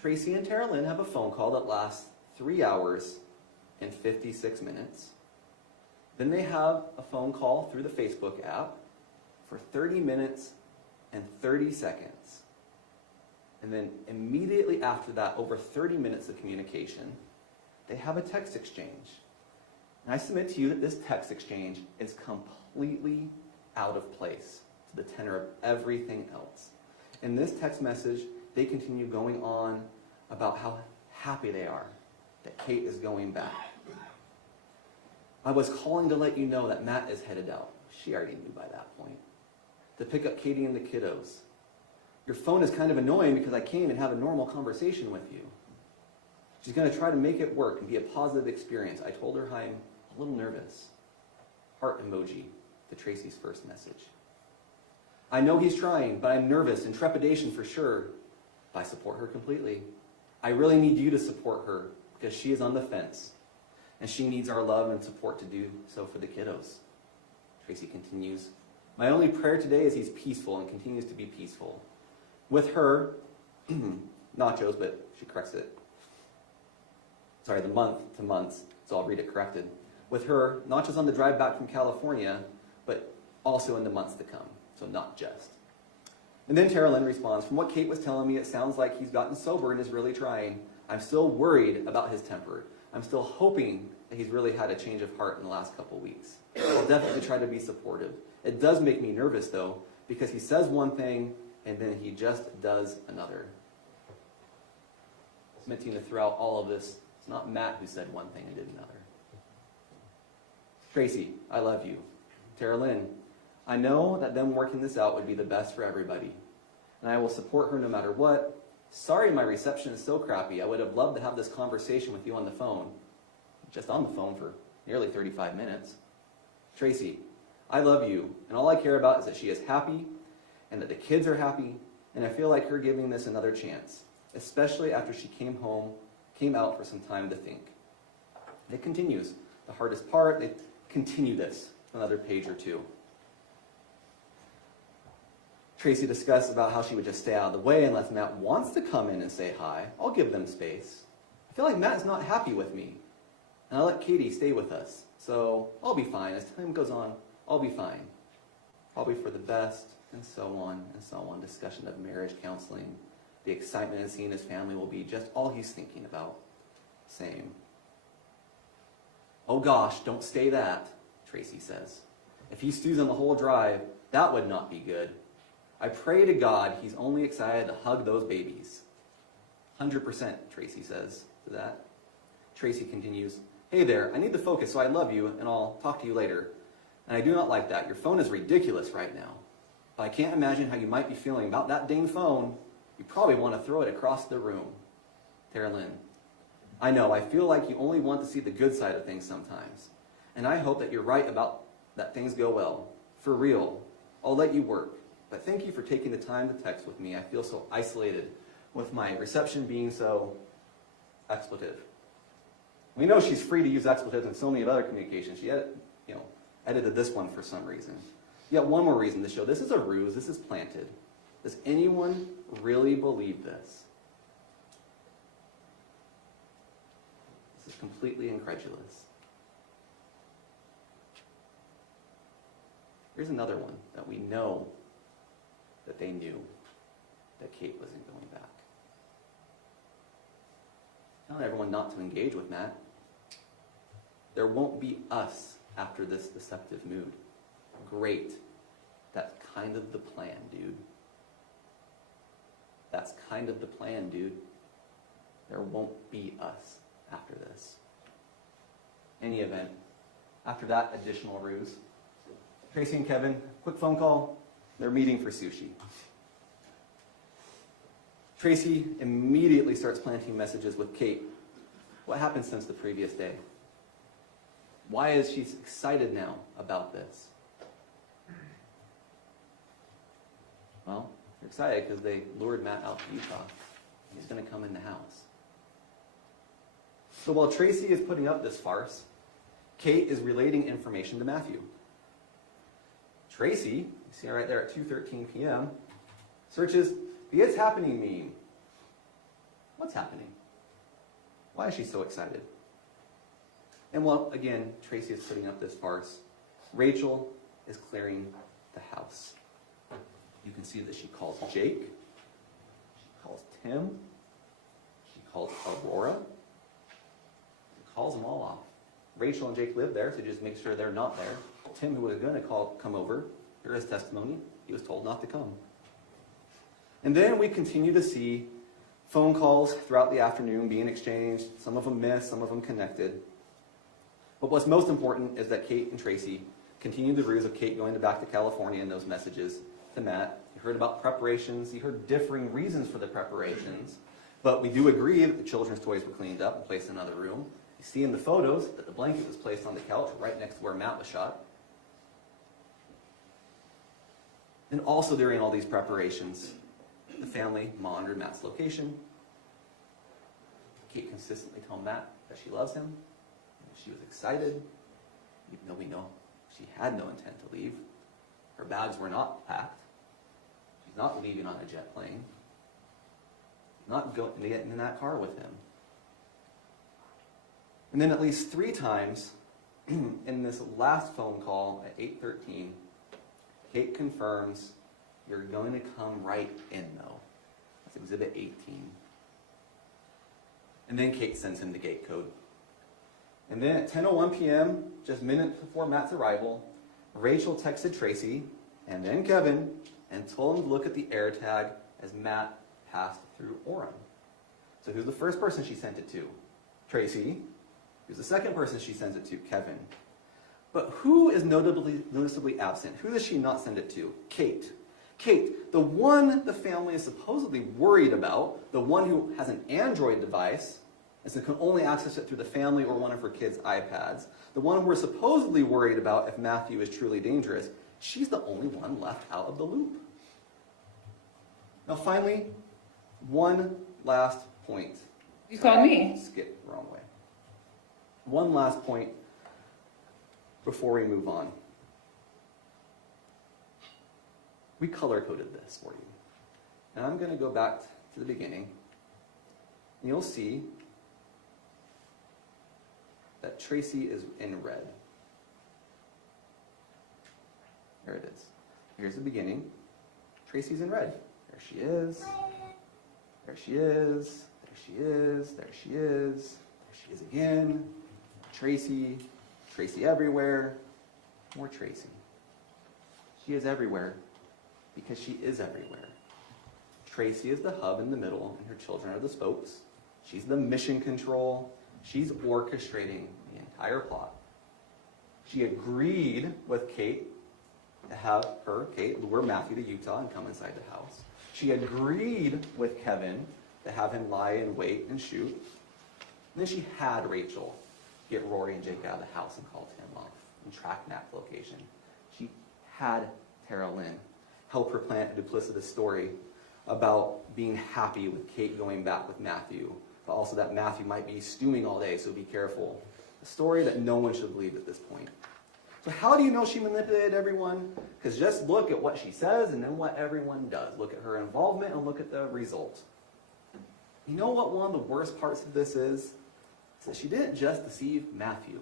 Tracey and Tara Lynn have a phone call that lasts 3 hours and 56 minutes. Then they have a phone call through the Facebook app for 30 minutes and 30 seconds. And then immediately after that, over 30 minutes of communication, they have a text exchange. And I submit to you that this text exchange is completely out of place to the tenor of everything else. In this text message, they continue going on about how happy they are that Kate is going back. I was calling to let you know that Matt is headed out. She already knew by that point. To pick up Katie and the kiddos. Your phone is kind of annoying because I came and have a normal conversation with you. She's going to try to make it work and be a positive experience. I told her I'm a little nervous. Heart emoji to Tracey's first message. I know he's trying, but I'm nervous and trepidation for sure. I support her completely. I really need you to support her because she is on the fence and she needs our love and support to do so for the kiddos. Tracey continues, my only prayer today is he's peaceful and continues to be peaceful. With her, nachos, but she corrects it. Sorry, the month to months, so I'll read it corrected. With her, not just on the drive back from California, but also in the months to come. So not just. And then Tara Lynn responds, from what Kate was telling me, it sounds like he's gotten sober and is really trying. I'm still worried about his temper. I'm still hoping that he's really had a change of heart in the last couple weeks. I'll definitely try to be supportive. It does make me nervous, though, because he says one thing and then he just does another. It's meant to throughout all of this, it's not Matt who said one thing and did another. Tracey, I love you. Tara Lynn, I know that them working this out would be the best for everybody, and I will support her no matter what. Sorry my reception is so crappy. I would have loved to have this conversation with you on the phone. Just on the phone for nearly 35 minutes. Tracey, I love you, and all I care about is that she is happy, and that the kids are happy, and I feel like her giving this another chance, especially after she came out for some time to think. It continues. The hardest part, they continue this another page or two. Tracey discussed about how she would just stay out of the way unless Matt wants to come in and say hi. I'll give them space. I feel like Matt's not happy with me. And I'll let Katie stay with us. So I'll be fine. As time goes on, I'll be fine. Probably for the best, and so on and so on. Discussion of marriage counseling. The excitement of seeing his family will be just all he's thinking about. Same. Oh gosh, don't say that, Tracey says. If he stews on the whole drive, that would not be good. I pray to God he's only excited to hug those babies. 100%, Tracey says to that. Tracey continues, hey there, I need to focus, so I love you, and I'll talk to you later. And I do not like that. Your phone is ridiculous right now. But I can't imagine how you might be feeling about that dang phone. You probably want to throw it across the room. Tara Lynn, I know, I feel like you only want to see the good side of things sometimes. And I hope that you're right about that things go well. For real. I'll let you work. But thank you for taking the time to text with me. I feel so isolated with my reception being so expletive. We know she's free to use expletives in so many other communications. She edited this one for some reason. Yet one more reason to show this is a ruse, this is planted. Does anyone really believe this? This is completely incredulous. Here's another one that we know that they knew that Kate wasn't going back. Telling everyone not to engage with Matt. There won't be us after this deceptive mood. Great. That's kind of the plan, dude. That's kind of the plan, dude. There won't be us after this. Any event, after that additional ruse, Tracey and Kevin, quick phone call, they're meeting for sushi. Tracey immediately starts planting messages with Kate. What happened since the previous day? Why is she excited now about this? Well, they're excited because they lured Matt out to Utah. He's going to come in the house. So while Tracey is putting up this farce, Kate is relating information to Matthew. Tracey, you see her right there at 2:13 p.m., searches the "It's Happening" meme. What's happening? Why is she so excited? And well, again, Tracey is putting up this farce. Rachel is clearing the house. You can see that she calls Jake, she calls Tim, she calls Aurora, she calls them all off. Rachel and Jake live there, so just make sure they're not there. Tim, who was going to come over, hear his testimony, he was told not to come. And then we continue to see phone calls throughout the afternoon being exchanged, some of them missed, some of them connected. But what's most important is that Kate and Tracey continue the ruse of Kate going back to California and those messages to Matt. You heard about preparations, you heard differing reasons for the preparations, but we do agree that the children's toys were cleaned up and placed in another room. You see in the photos that the blanket was placed on the couch right next to where Matt was shot. And also during all these preparations, the family monitored Matt's location. Kate consistently told Matt that she loves him. She was excited, even though we know she had no intent to leave. Her bags were not packed. She's not leaving on a jet plane. Not going to get in that car with him. And then at least 3 times in this last phone call at 8:13, Kate confirms, "You're going to come right in, though." That's Exhibit 18. And then Kate sends him the gate code. And then at 10:01 p.m., just minutes before Matt's arrival, Rachel texted Tracey and then Kevin and told them to look at the AirTag as Matt passed through Orem. So who's the first person she sent it to? Tracey. Who's the second person she sends it to? Kevin. But who is noticeably absent? Who does she not send it to? Kate. Kate, the one the family is supposedly worried about, the one who has an Android device, and so can only access it through the family or one of her kids' iPads, the one we're supposedly worried about if Matthew is truly dangerous, she's the only one left out of the loop. Now finally, one last point. You called me. Skip the wrong way. One last point before we move on. We color-coded this for you. And I'm going to go back to the beginning. And you'll see that Tracey is in red. There it is. Here's the beginning. Tracey's in red. There she is. There she is. There she is. There she is. There she is again. Tracey. Tracey everywhere. More Tracey. She is everywhere because she is everywhere. Tracey is the hub in the middle, and her children are the spokes. She's the mission control. She's orchestrating the entire plot. She agreed with Kate to have Kate, lure Matthew to Utah and come inside the house. She agreed with Kevin to have him lie in wait and shoot. And then she had Rachel get Rory and Jake out of the house and call Tim off and track Matt's location. She had Tara Lynn help her plant a duplicitous story about being happy with Kate going back with Matthew, but also that Matthew might be stewing all day, so be careful. A story that no one should believe at this point. So how do you know she manipulated everyone? Because just look at what she says and then what everyone does. Look at her involvement and look at the result. You know what one of the worst parts of this is? It's that she didn't just deceive Matthew.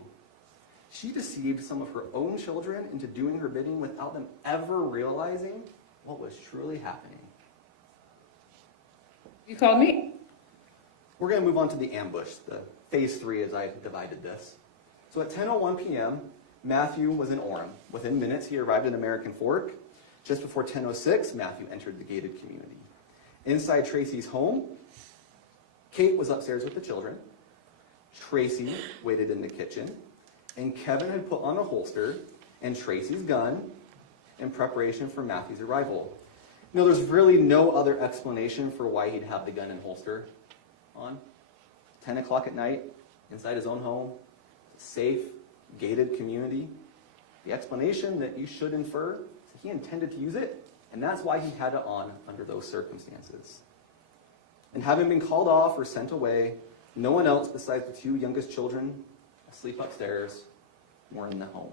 She deceived some of her own children into doing her bidding without them ever realizing what was truly happening. You called me? We're going to move on to the ambush, the phase 3 as I divided this. So at 10:01 p.m., Matthew was in Orem. Within minutes, he arrived at American Fork. Just before 10:06, Matthew entered the gated community. Inside Tracey's home, Kate was upstairs with the children. Tracey waited in the kitchen, and Kevin had put on a holster and Tracey's gun in preparation for Matthew's arrival. You know, there's really no other explanation for why he'd have the gun and holster on. 10 o'clock at night, inside his own home, safe, gated community. The explanation that you should infer is that he intended to use it, and that's why he had it on under those circumstances. And having been called off or sent away, no one else besides the two youngest children asleep upstairs were in the home.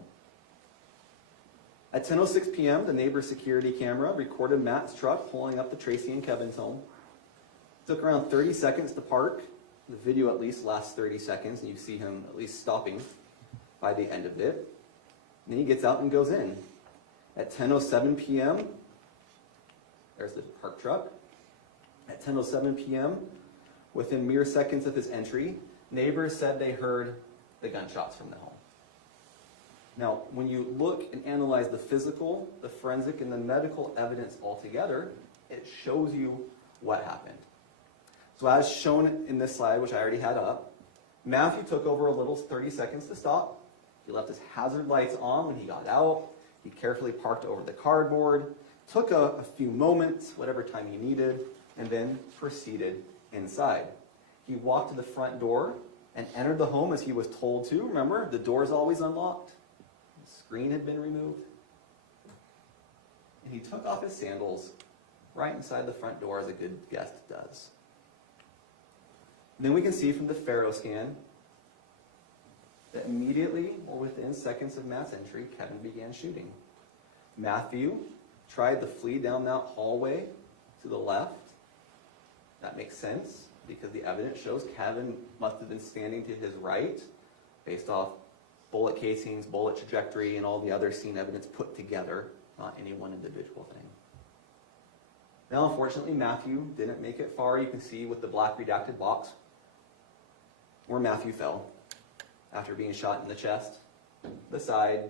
At 10:06 p.m., the neighbor's security camera recorded Matt's truck pulling up to Tracey and Kevin's home. It took around 30 seconds to park. The video at least lasts 30 seconds, and you see him at least stopping by the end of it. And then he gets out and goes in. At 10:07 p.m., there's the parked truck. At 10:07 p.m., within mere seconds of his entry, neighbors said they heard the gunshots from the home. Now, when you look and analyze the physical, the forensic, and the medical evidence all together, it shows you what happened. So as shown in this slide, which I already had up, Matthew took over a little 30 seconds to stop. He left his hazard lights on when he got out. He carefully parked over the cardboard, took a few moments, whatever time he needed, and then proceeded inside. He walked to the front door and entered the home as he was told to. Remember, the door is always unlocked. The screen had been removed. And he took off his sandals right inside the front door as a good guest does. And then we can see from the Faro scan that immediately, or within seconds of Matt's entry, Kevin began shooting. Matthew tried to flee down that hallway to the left. That makes sense because the evidence shows Kevin must have been standing to his right based off bullet casings, bullet trajectory, and all the other scene evidence put together, not any one individual thing. Now, unfortunately, Matthew didn't make it far. You can see with the black redacted box where Matthew fell after being shot in the chest, the side,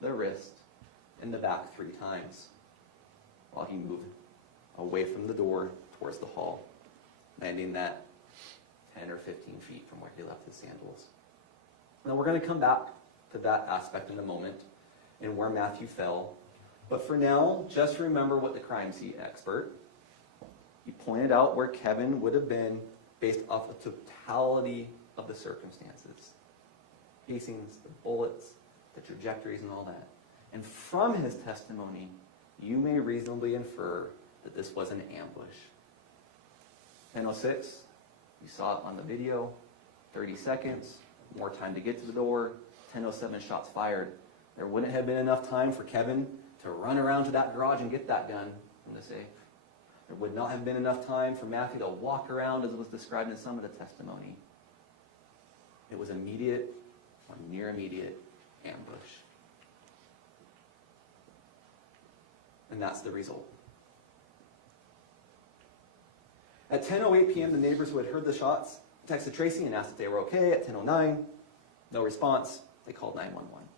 the wrist, and the back 3 times while he moved away from the door towards the hall, landing that 10 or 15 feet from where he left his sandals. Now we're going to come back to that aspect in a moment and where Matthew fell. But for now, just remember what the crime scene expert, he pointed out where Kevin would have been based off the totality of the circumstances. Casings, the bullets, the trajectories, and all that. And from his testimony, you may reasonably infer that this was an ambush. 10:06, you saw it on the video, 30 seconds, more time to get to the door, 10:07 shots fired. There wouldn't have been enough time for Kevin to run around to that garage and get that gun from the safe. There would not have been enough time for Matthew to walk around as was described in some of the testimony. It was immediate or near immediate ambush. And that's the result. At 10:08 p.m., the neighbors who had heard the shots texted Tracey and asked if they were okay. At 10:09, no response. They called 911.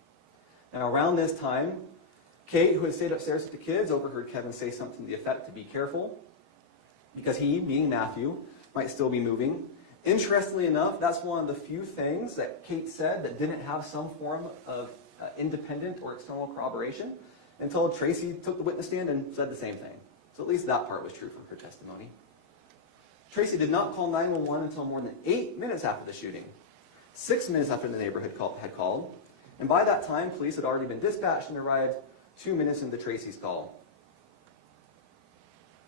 Now, around this time, Kate, who had stayed upstairs with the kids, overheard Kevin say something to the effect to be careful, because he, being Matthew, might still be moving. Interestingly enough, that's one of the few things that Kate said that didn't have some form of independent or external corroboration until Tracey took the witness stand and said the same thing. So at least that part was true from her testimony. Tracey did not call 911 until more than 8 minutes after the shooting, 6 minutes after the neighbor had called. And by that time, police had already been dispatched and arrived 2 minutes into Tracey's call.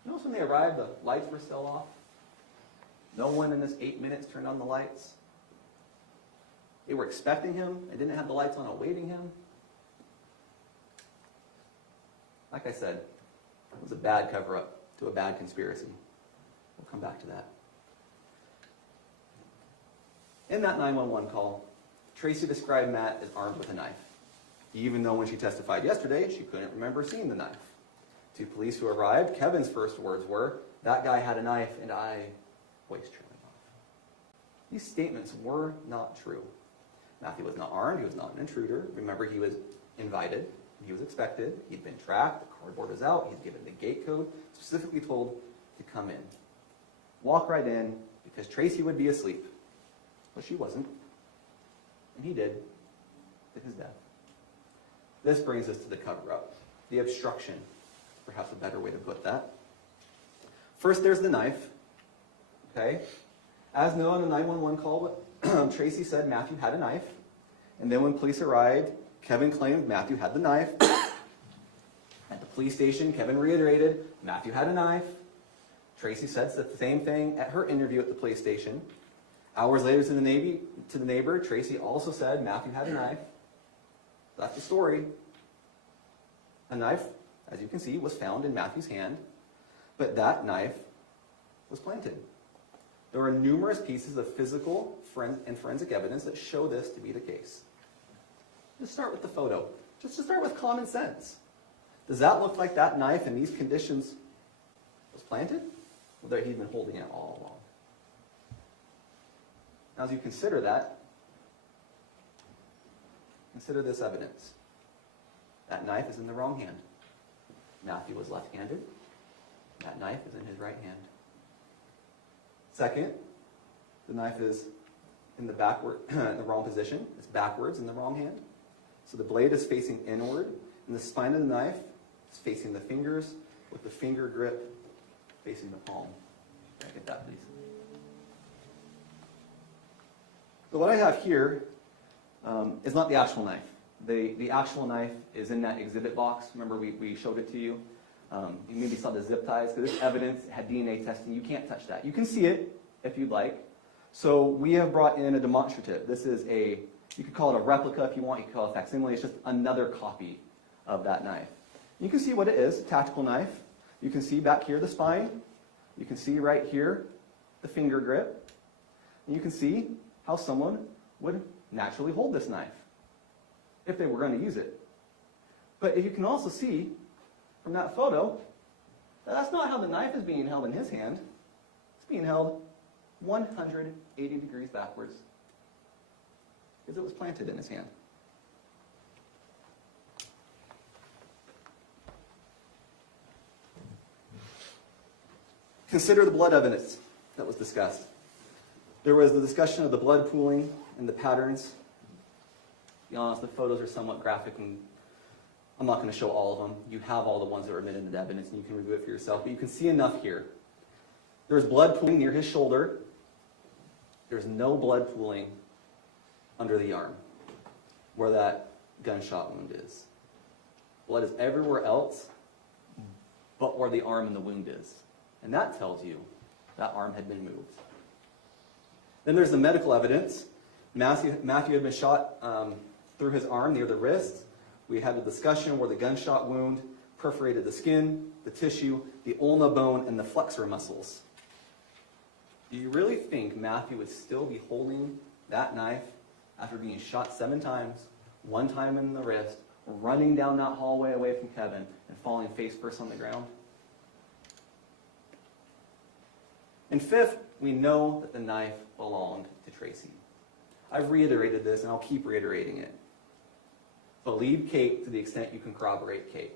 Notice when they arrived, the lights were still off. No one in this 8 minutes turned on the lights. They were expecting him and didn't have the lights on awaiting him. Like I said, it was a bad cover-up to a bad conspiracy. We'll come back to that. In that 911 call, Tracey described Matt as armed with a knife, even though when she testified yesterday, she couldn't remember seeing the knife. To police who arrived, Kevin's first words were, "That guy had a knife and I was trailing off." These statements were not true. Matthew was not armed, he was not an intruder. Remember, he was invited, He was expected. He'd been tracked. The cardboard was out. He's given the gate code, specifically told to come in. Walk right in, because Tracey would be asleep. But she wasn't. And he did, to his death. This brings us to the cover-up, the obstruction, perhaps a better way to put that. First, there's the knife. Okay? As known in the 911 call, Tracey said Matthew had a knife. And then when police arrived, Kevin claimed Matthew had the knife. At the police station, Kevin reiterated Matthew had a knife. Tracey said the same thing at her interview at the police station. Hours later to the neighbor, Tracey also said Matthew had a knife. That's the story. A knife, as you can see, was found in Matthew's hand, but that knife was planted. There are numerous pieces of physical and forensic evidence that show this to be the case. Let's start with the photo. Just to start with common sense. Does that look like that knife in these conditions was planted? Or that he'd been holding it all along? Now, as you consider that, consider this evidence. That knife is in the wrong hand. Matthew was left-handed. That knife is in his right hand. Second, the knife is in the wrong position. It's backwards in the wrong hand. So the blade is facing inward, and the spine of the knife is facing the fingers, with the finger grip facing the palm. Can I get that, please? So what I have here is not the actual knife. The actual knife is in that exhibit box. Remember, we showed it to you. You maybe saw the zip ties, because this evidence had DNA testing. You can't touch that. You can see it if you'd like. So we have brought in a demonstrative. This is you could call it a replica if you want. You could call it a facsimile. It's just another copy of that knife. You can see what it is, a tactical knife. You can see back here the spine. You can see right here the finger grip. And you can see how someone would naturally hold this knife if they were going to use it. But you can also see from that photo that that's not how the knife is being held in his hand. It's being held 180 degrees backwards, because it was planted in his hand. Consider the blood evidence that was discussed. There was the discussion of the blood pooling and the patterns. To be honest, the photos are somewhat graphic, and I'm not going to show all of them. You have all the ones that were admitted into evidence, and you can review it for yourself. But you can see enough here. There was blood pooling near his shoulder. There's no blood pooling under the arm, where that gunshot wound is. Blood is everywhere else, but where the arm and the wound is. And that tells you that arm had been moved. Then there's the medical evidence. Matthew had been shot through his arm near the wrist. We had a discussion where the gunshot wound perforated the skin, the tissue, the ulna bone, and the flexor muscles. Do you really think Matthew would still be holding that knife after being shot 7 times, 1 time in the wrist, running down that hallway away from Kevin, and falling face first on the ground? And fifth, we know that the knife belonged to Tracey. I've reiterated this, and I'll keep reiterating it. Believe Kate to the extent you can corroborate Kate.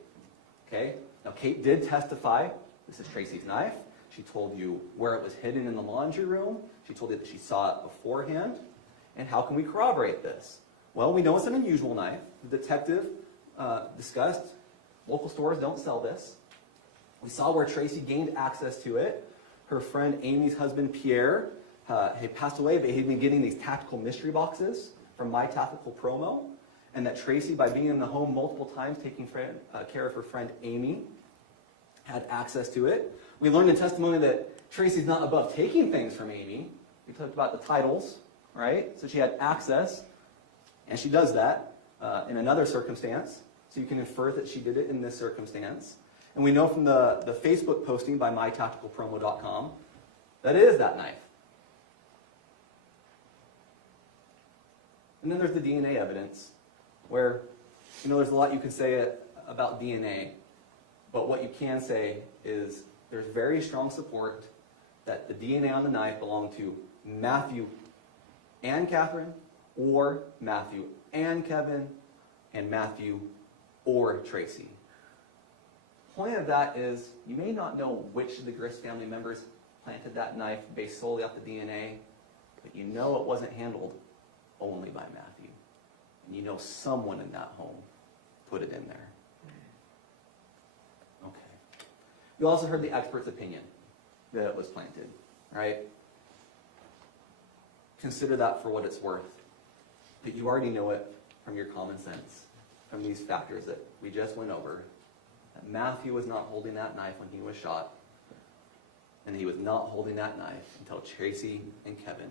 Okay? Now, Kate did testify. This is Tracey's knife. She told you where it was hidden in the laundry room. She told you that she saw it beforehand. And how can we corroborate this? Well, we know it's an unusual knife. The detective discussed local stores don't sell this. We saw where Tracey gained access to it. Her friend Amy's husband, Pierre, had passed away, but he'd been getting these tactical mystery boxes from My Tactical Promo. And that Tracey, by being in the home multiple times, taking care of her friend Amy, had access to it. We learned in testimony that Tracey's not above taking things from Amy. We talked about the titles, right? So she had access, and she does that in another circumstance. So you can infer that she did it in this circumstance. And we know from the Facebook posting by mytacticalpromo.com that it is that knife. And then there's the DNA evidence, where, there's a lot you can say about DNA, but what you can say is there's very strong support that the DNA on the knife belonged to Matthew and Catherine, or Matthew and Kevin, and Matthew or Tracey. Point of that is, you may not know which of the Grist family members planted that knife based solely off the DNA, but you know it wasn't handled only by Matthew. And you know someone in that home put it in there. Okay. You also heard the expert's opinion that it was planted, right? Consider that for what it's worth. But you already know it from your common sense, from these factors that we just went over, that Matthew was not holding that knife when he was shot, and he was not holding that knife until Tracey and Kevin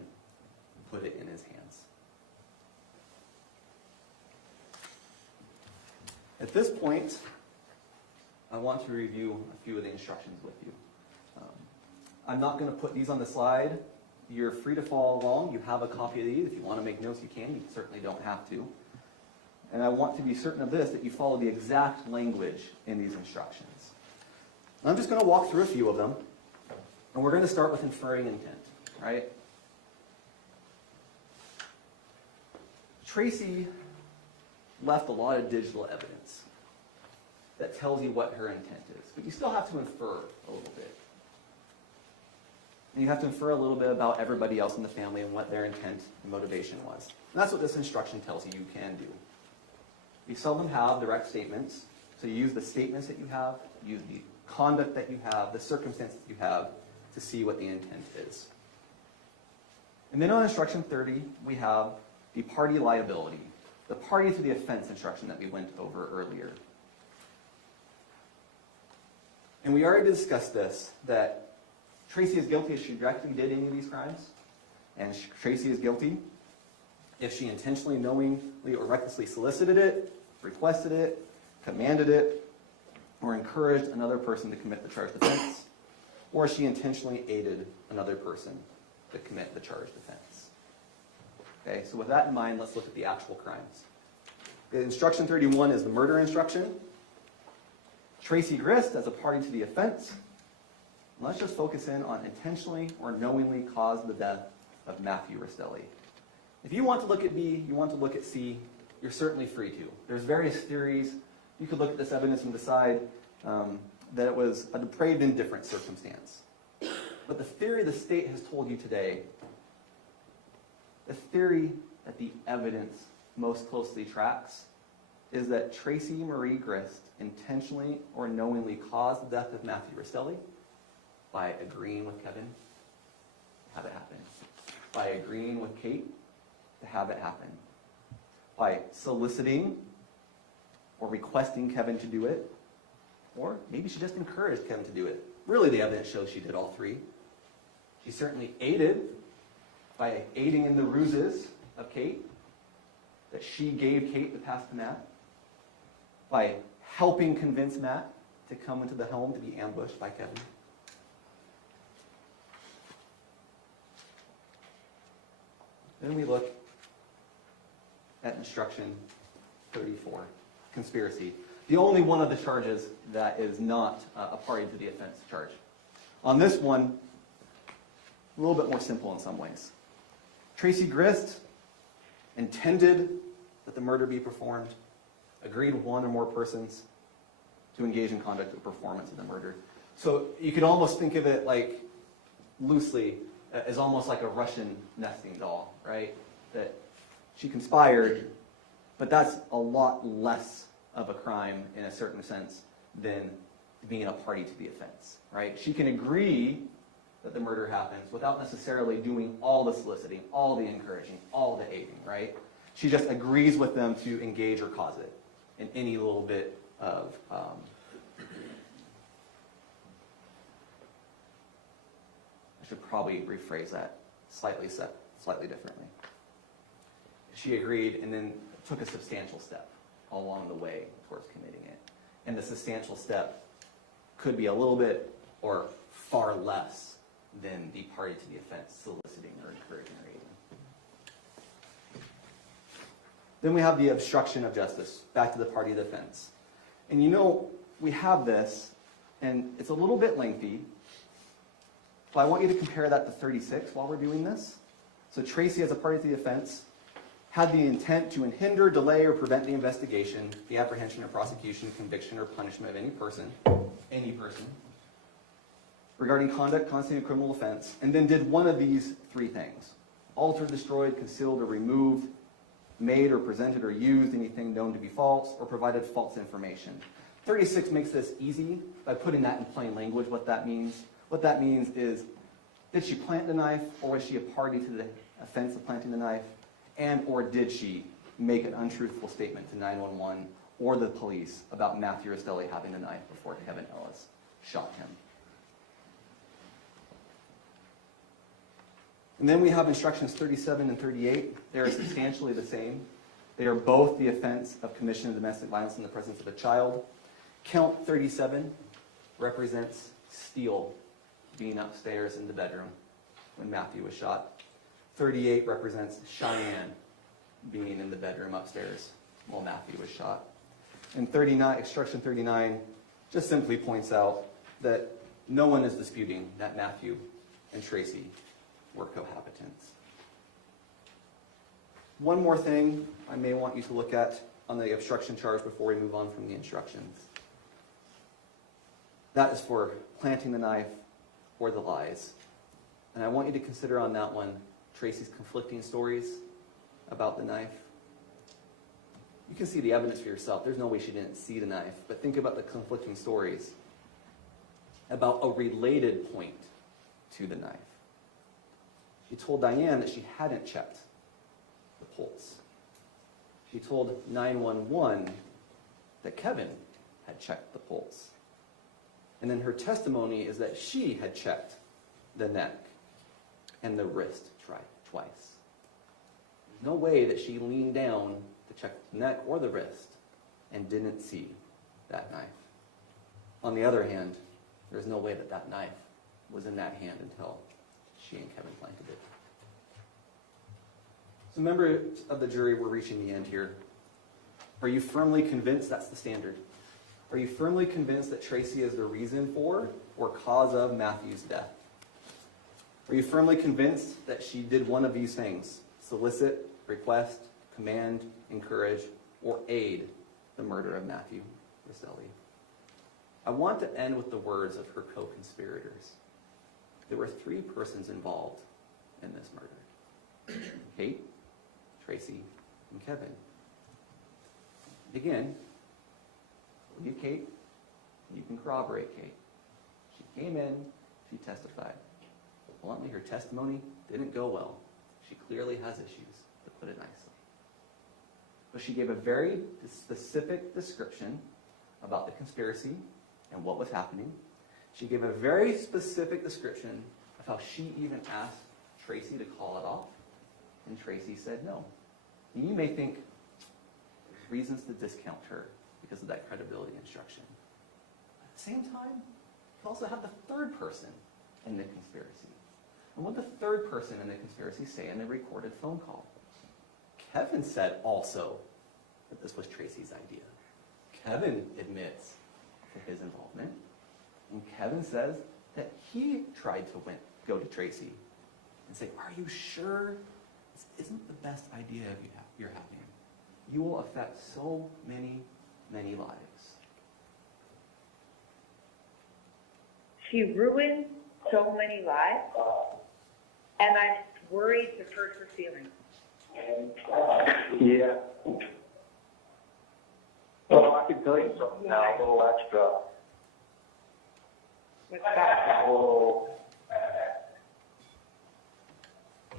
put it in his hands. At this point, I want to review a few of the instructions with you. I'm not going to put these on the slide. You're free to follow along. You have a copy of these. If you want to make notes, you can. You certainly don't have to. And I want to be certain of this, that you follow the exact language in these instructions. I'm just going to walk through a few of them. And we're going to start with inferring intent, right? Tracey left a lot of digital evidence that tells you what her intent is. But you still have to infer a little bit. And you have to infer a little bit about everybody else in the family and what their intent and motivation was. And that's what this instruction tells you you can do. You seldom have direct statements, so you use the statements that you have, use the conduct that you have, the circumstances that you have, to see what the intent is. And then on instruction 30, we have the party liability, the party to the offense instruction that we went over earlier. And we already discussed this, that Tracey is guilty if she directly did any of these crimes, and Tracey is guilty if she intentionally, knowingly, or recklessly solicited it, requested it, commanded it, or encouraged another person to commit the charged offense, or she intentionally aided another person to commit the charged offense. Okay, so with that in mind, let's look at the actual crimes. Instruction 31 is the murder instruction. Tracey Grist as a party to the offense. And let's just focus in on intentionally or knowingly caused the death of Matthew Restelli. If you want to look at B, you want to look at C, you're certainly free to. There's various theories. You could look at this evidence and decide that it was a depraved indifferent circumstance. But the theory the state has told you today, the theory that the evidence most closely tracks, is that Tracey Marie Grist intentionally or knowingly caused the death of Matthew Restelli by agreeing with Kevin to have it happen, by agreeing with Kate to have it happen, by soliciting or requesting Kevin to do it, or maybe she just encouraged Kevin to do it. Really, the evidence shows she did all three. She certainly aided by aiding in the ruses of Kate, that she gave Kate the pass to Matt, by helping convince Matt to come into the home to be ambushed by Kevin. Then we look at instruction 34, conspiracy. The only one of the charges that is not a party to the offense charge. On this one, a little bit more simple in some ways. Tracey Grist intended that the murder be performed, agreed with one or more persons to engage in conduct or performance of the murder. So you could almost think of it like, loosely, as almost like a Russian nesting doll, right? That she conspired, but that's a lot less of a crime in a certain sense than being a party to the offense, right? She can agree that the murder happens without necessarily doing all the soliciting, all the encouraging, all the aiding, right? She just agrees with them to engage or cause it in any little bit of I should probably rephrase that slightly differently. She agreed and then took a substantial step along the way towards committing it. And the substantial step could be a little bit or far less than the party to the offense soliciting or encouraging or aiding. Then we have the obstruction of justice, back to the party of the offense. And you know, we have this, and it's a little bit lengthy, but I want you to compare that to 36 while we're doing this. So Tracey, as a party to the offense, had the intent to hinder, delay, or prevent the investigation, the apprehension or prosecution, conviction, or punishment of any person, regarding conduct constituting a criminal offense, and then did one of these three things: altered, destroyed, concealed, or removed, made or presented or used anything known to be false, or provided false information. 36 makes this easy by putting that in plain language, what that means. What that means is, did she plant the knife, or was she a party to the offense of planting the knife? And or did she make an untruthful statement to 911 or the police about Matthew Restelli having the knife before Kevin Ellis shot him? And then we have instructions 37 and 38. They are substantially the same. They are both the offense of commission of domestic violence in the presence of a child. Count 37 represents Steele being upstairs in the bedroom when Matthew was shot. 38 represents Cheyenne being in the bedroom upstairs while Matthew was shot. And 39, instruction 39 just simply points out that no one is disputing that Matthew and Tracey were cohabitants. One more thing I may want you to look at on the obstruction charge before we move on from the instructions. That is for planting the knife or the lies. And I want you to consider on that one Tracey's conflicting stories about the knife. You can see the evidence for yourself. There's no way she didn't see the knife. But think about the conflicting stories about a related point to the knife. She told Diane that she hadn't checked the pulse. She told 911 that Kevin had checked the pulse. And then her testimony is that she had checked the neck and the wrist twice. There's no way that she leaned down to check the neck or the wrist and didn't see that knife. On the other hand, there's no way that that knife was in that hand until she and Kevin planted it. So members of the jury, we're reaching the end here. Are you firmly convinced that's the standard? Are you firmly convinced that Tracey is the reason for or cause of Matthew's death? Are you firmly convinced that she did one of these things: solicit, request, command, encourage, or aid the murder of Matthew Restelli? I want to end with the words of her co-conspirators. There were three persons involved in this murder: Kate, Tracey, and Kevin. Again, you, Kate, you can corroborate Kate. She came in, she testified. But bluntly, her testimony didn't go well. She clearly has issues, to put it nicely. But she gave a very specific description about the conspiracy and what was happening. She gave a very specific description of how she even asked Tracey to call it off, and Tracey said no. And you may think there's reasons to discount her because of that credibility instruction. But at the same time, you also have the third person in the conspiracy. And what did the third person in the conspiracy say in the recorded phone call? Kevin said also that this was Tracey's idea. Kevin admits to his involvement. And Kevin says that he tried to go to Tracey and say, "Are you sure this isn't the best idea you're having? You will affect so many lives." She ruined so many lives, and I'm worried to hurt her feelings. Yeah. Well, I can tell you something now, a little extra. What's that? Oh,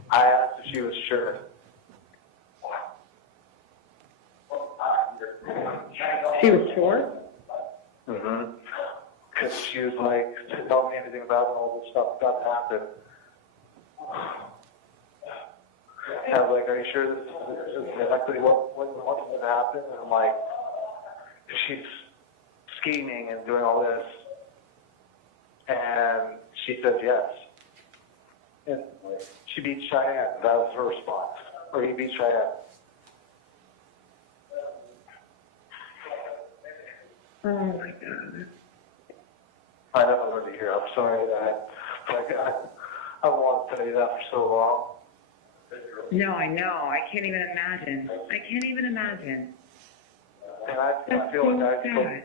I asked if she was sure. She was sure? Mm-hmm. Because she was like, tell me anything about all this stuff about to happen. And I was like, are you sure this is exactly what's going to happen? And I'm like, she's scheming and doing all this. And she said yes. And she beat Cheyenne. That was her response. Or he beat Cheyenne. Oh my God. I never wanted to hear. I'm sorry that I wanted to tell you that for so long. No, I know. I can't even imagine. And I That's feel so like sad.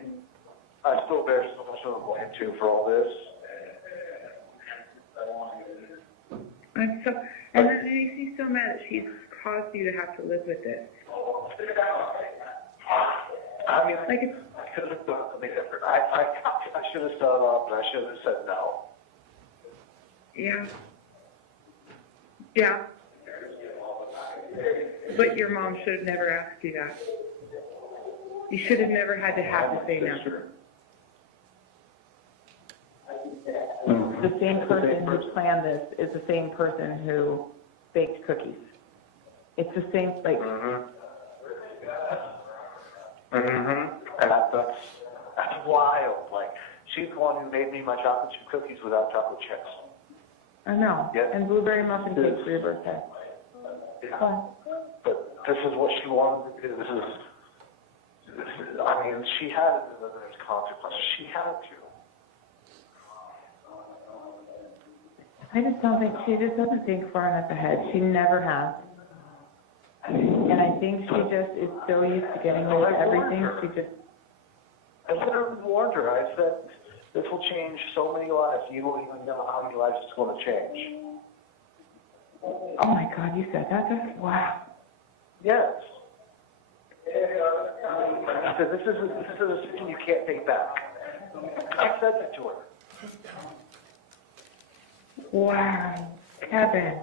I still bear so much of the blame too for all this. And that makes me so mad that she's caused you to have to live with this. I mean, Like it's, I could have done something different. I should have started off, but I should have said no. yeah. Yeah. But your mom should have never asked you that. You should have never had to have to say no. The same person who planned this is the same person who baked cookies. It's the same, like, And that's wild. Like, she's the one who made me my chocolate chip cookies without chocolate chips. I know, Yeah. and blueberry muffin cake for your birthday. Yeah. Fun. But this is what she wanted to do. This is I mean, she had to know that there's consequences. She had to. I just don't think, she just doesn't think far enough ahead. She never has. And I think she just is so used to getting rid of everything, she just, I literally warned her. I said, this will change so many lives. You won't even know how many lives it's going to change. oh my God, you said that? That's, wow. Yes. I said, this is a decision you can't take back. I said that to her. Wow. Kevin.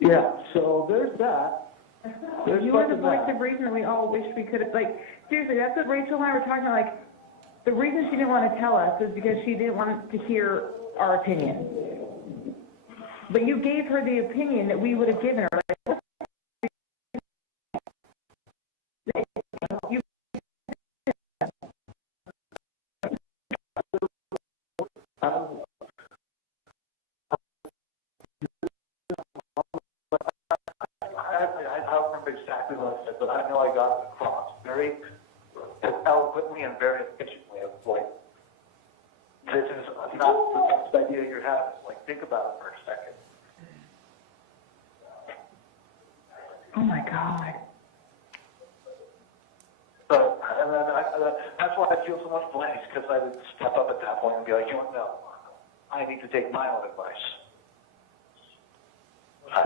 Yeah, so there's that. You were the voice of reason, and we all wish we could have, like, seriously, that's what Rachel and I were talking about, like, the reason she didn't want to tell us is because she didn't want to hear our opinion. But you gave her the opinion that we would have given her. Like, you, I don't remember exactly what I said, but I know I got it across very eloquently and very efficiently. Of like, this is not the best idea you're having. Like, think about it for a second. oh my God. So, and then that's why I feel so much blame, because I would step up at that point and be like, you know what, no, I need to take my own advice.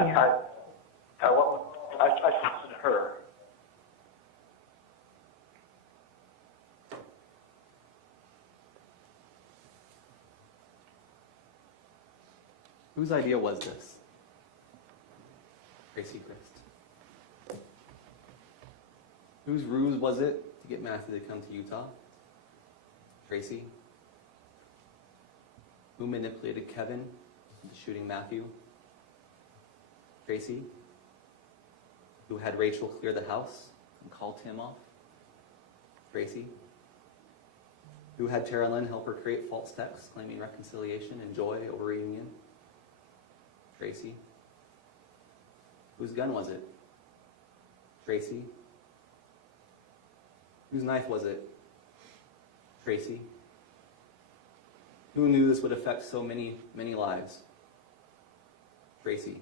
Yeah. I trusted her. Whose idea was this? Tracey Grist. Whose ruse was it to get Matthew to come to Utah? Tracey. Who manipulated Kevin into shooting Matthew? Tracey. Who had Rachel clear the house and call Tim off? Tracey. Who had Tara Lynn help her create false texts claiming reconciliation and joy over reunion? Tracey. Whose gun was it? Tracey. Whose knife was it? Tracey. Who knew this would affect so many, many lives? Tracey.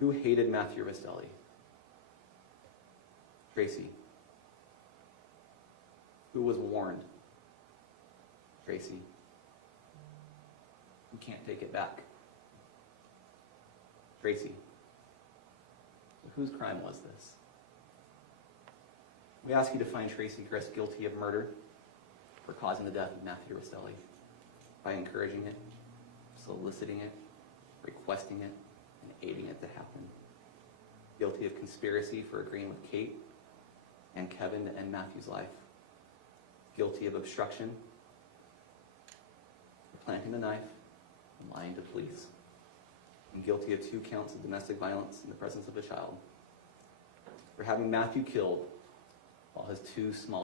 Who hated Matthew Restelli? Tracey. Who was warned? Tracey. Who can't take it back? Tracey. So whose crime was this? We ask you to find Tracey Grist guilty of murder for causing the death of Matthew Restelli by encouraging it, soliciting it, requesting it, and aiding it to happen. Guilty of conspiracy for agreeing with Kate and Kevin to end Matthew's life. Guilty of obstruction, for planting the knife and lying to police. And guilty of 2 counts of domestic violence in the presence of a child. For having Matthew killed while his 2 small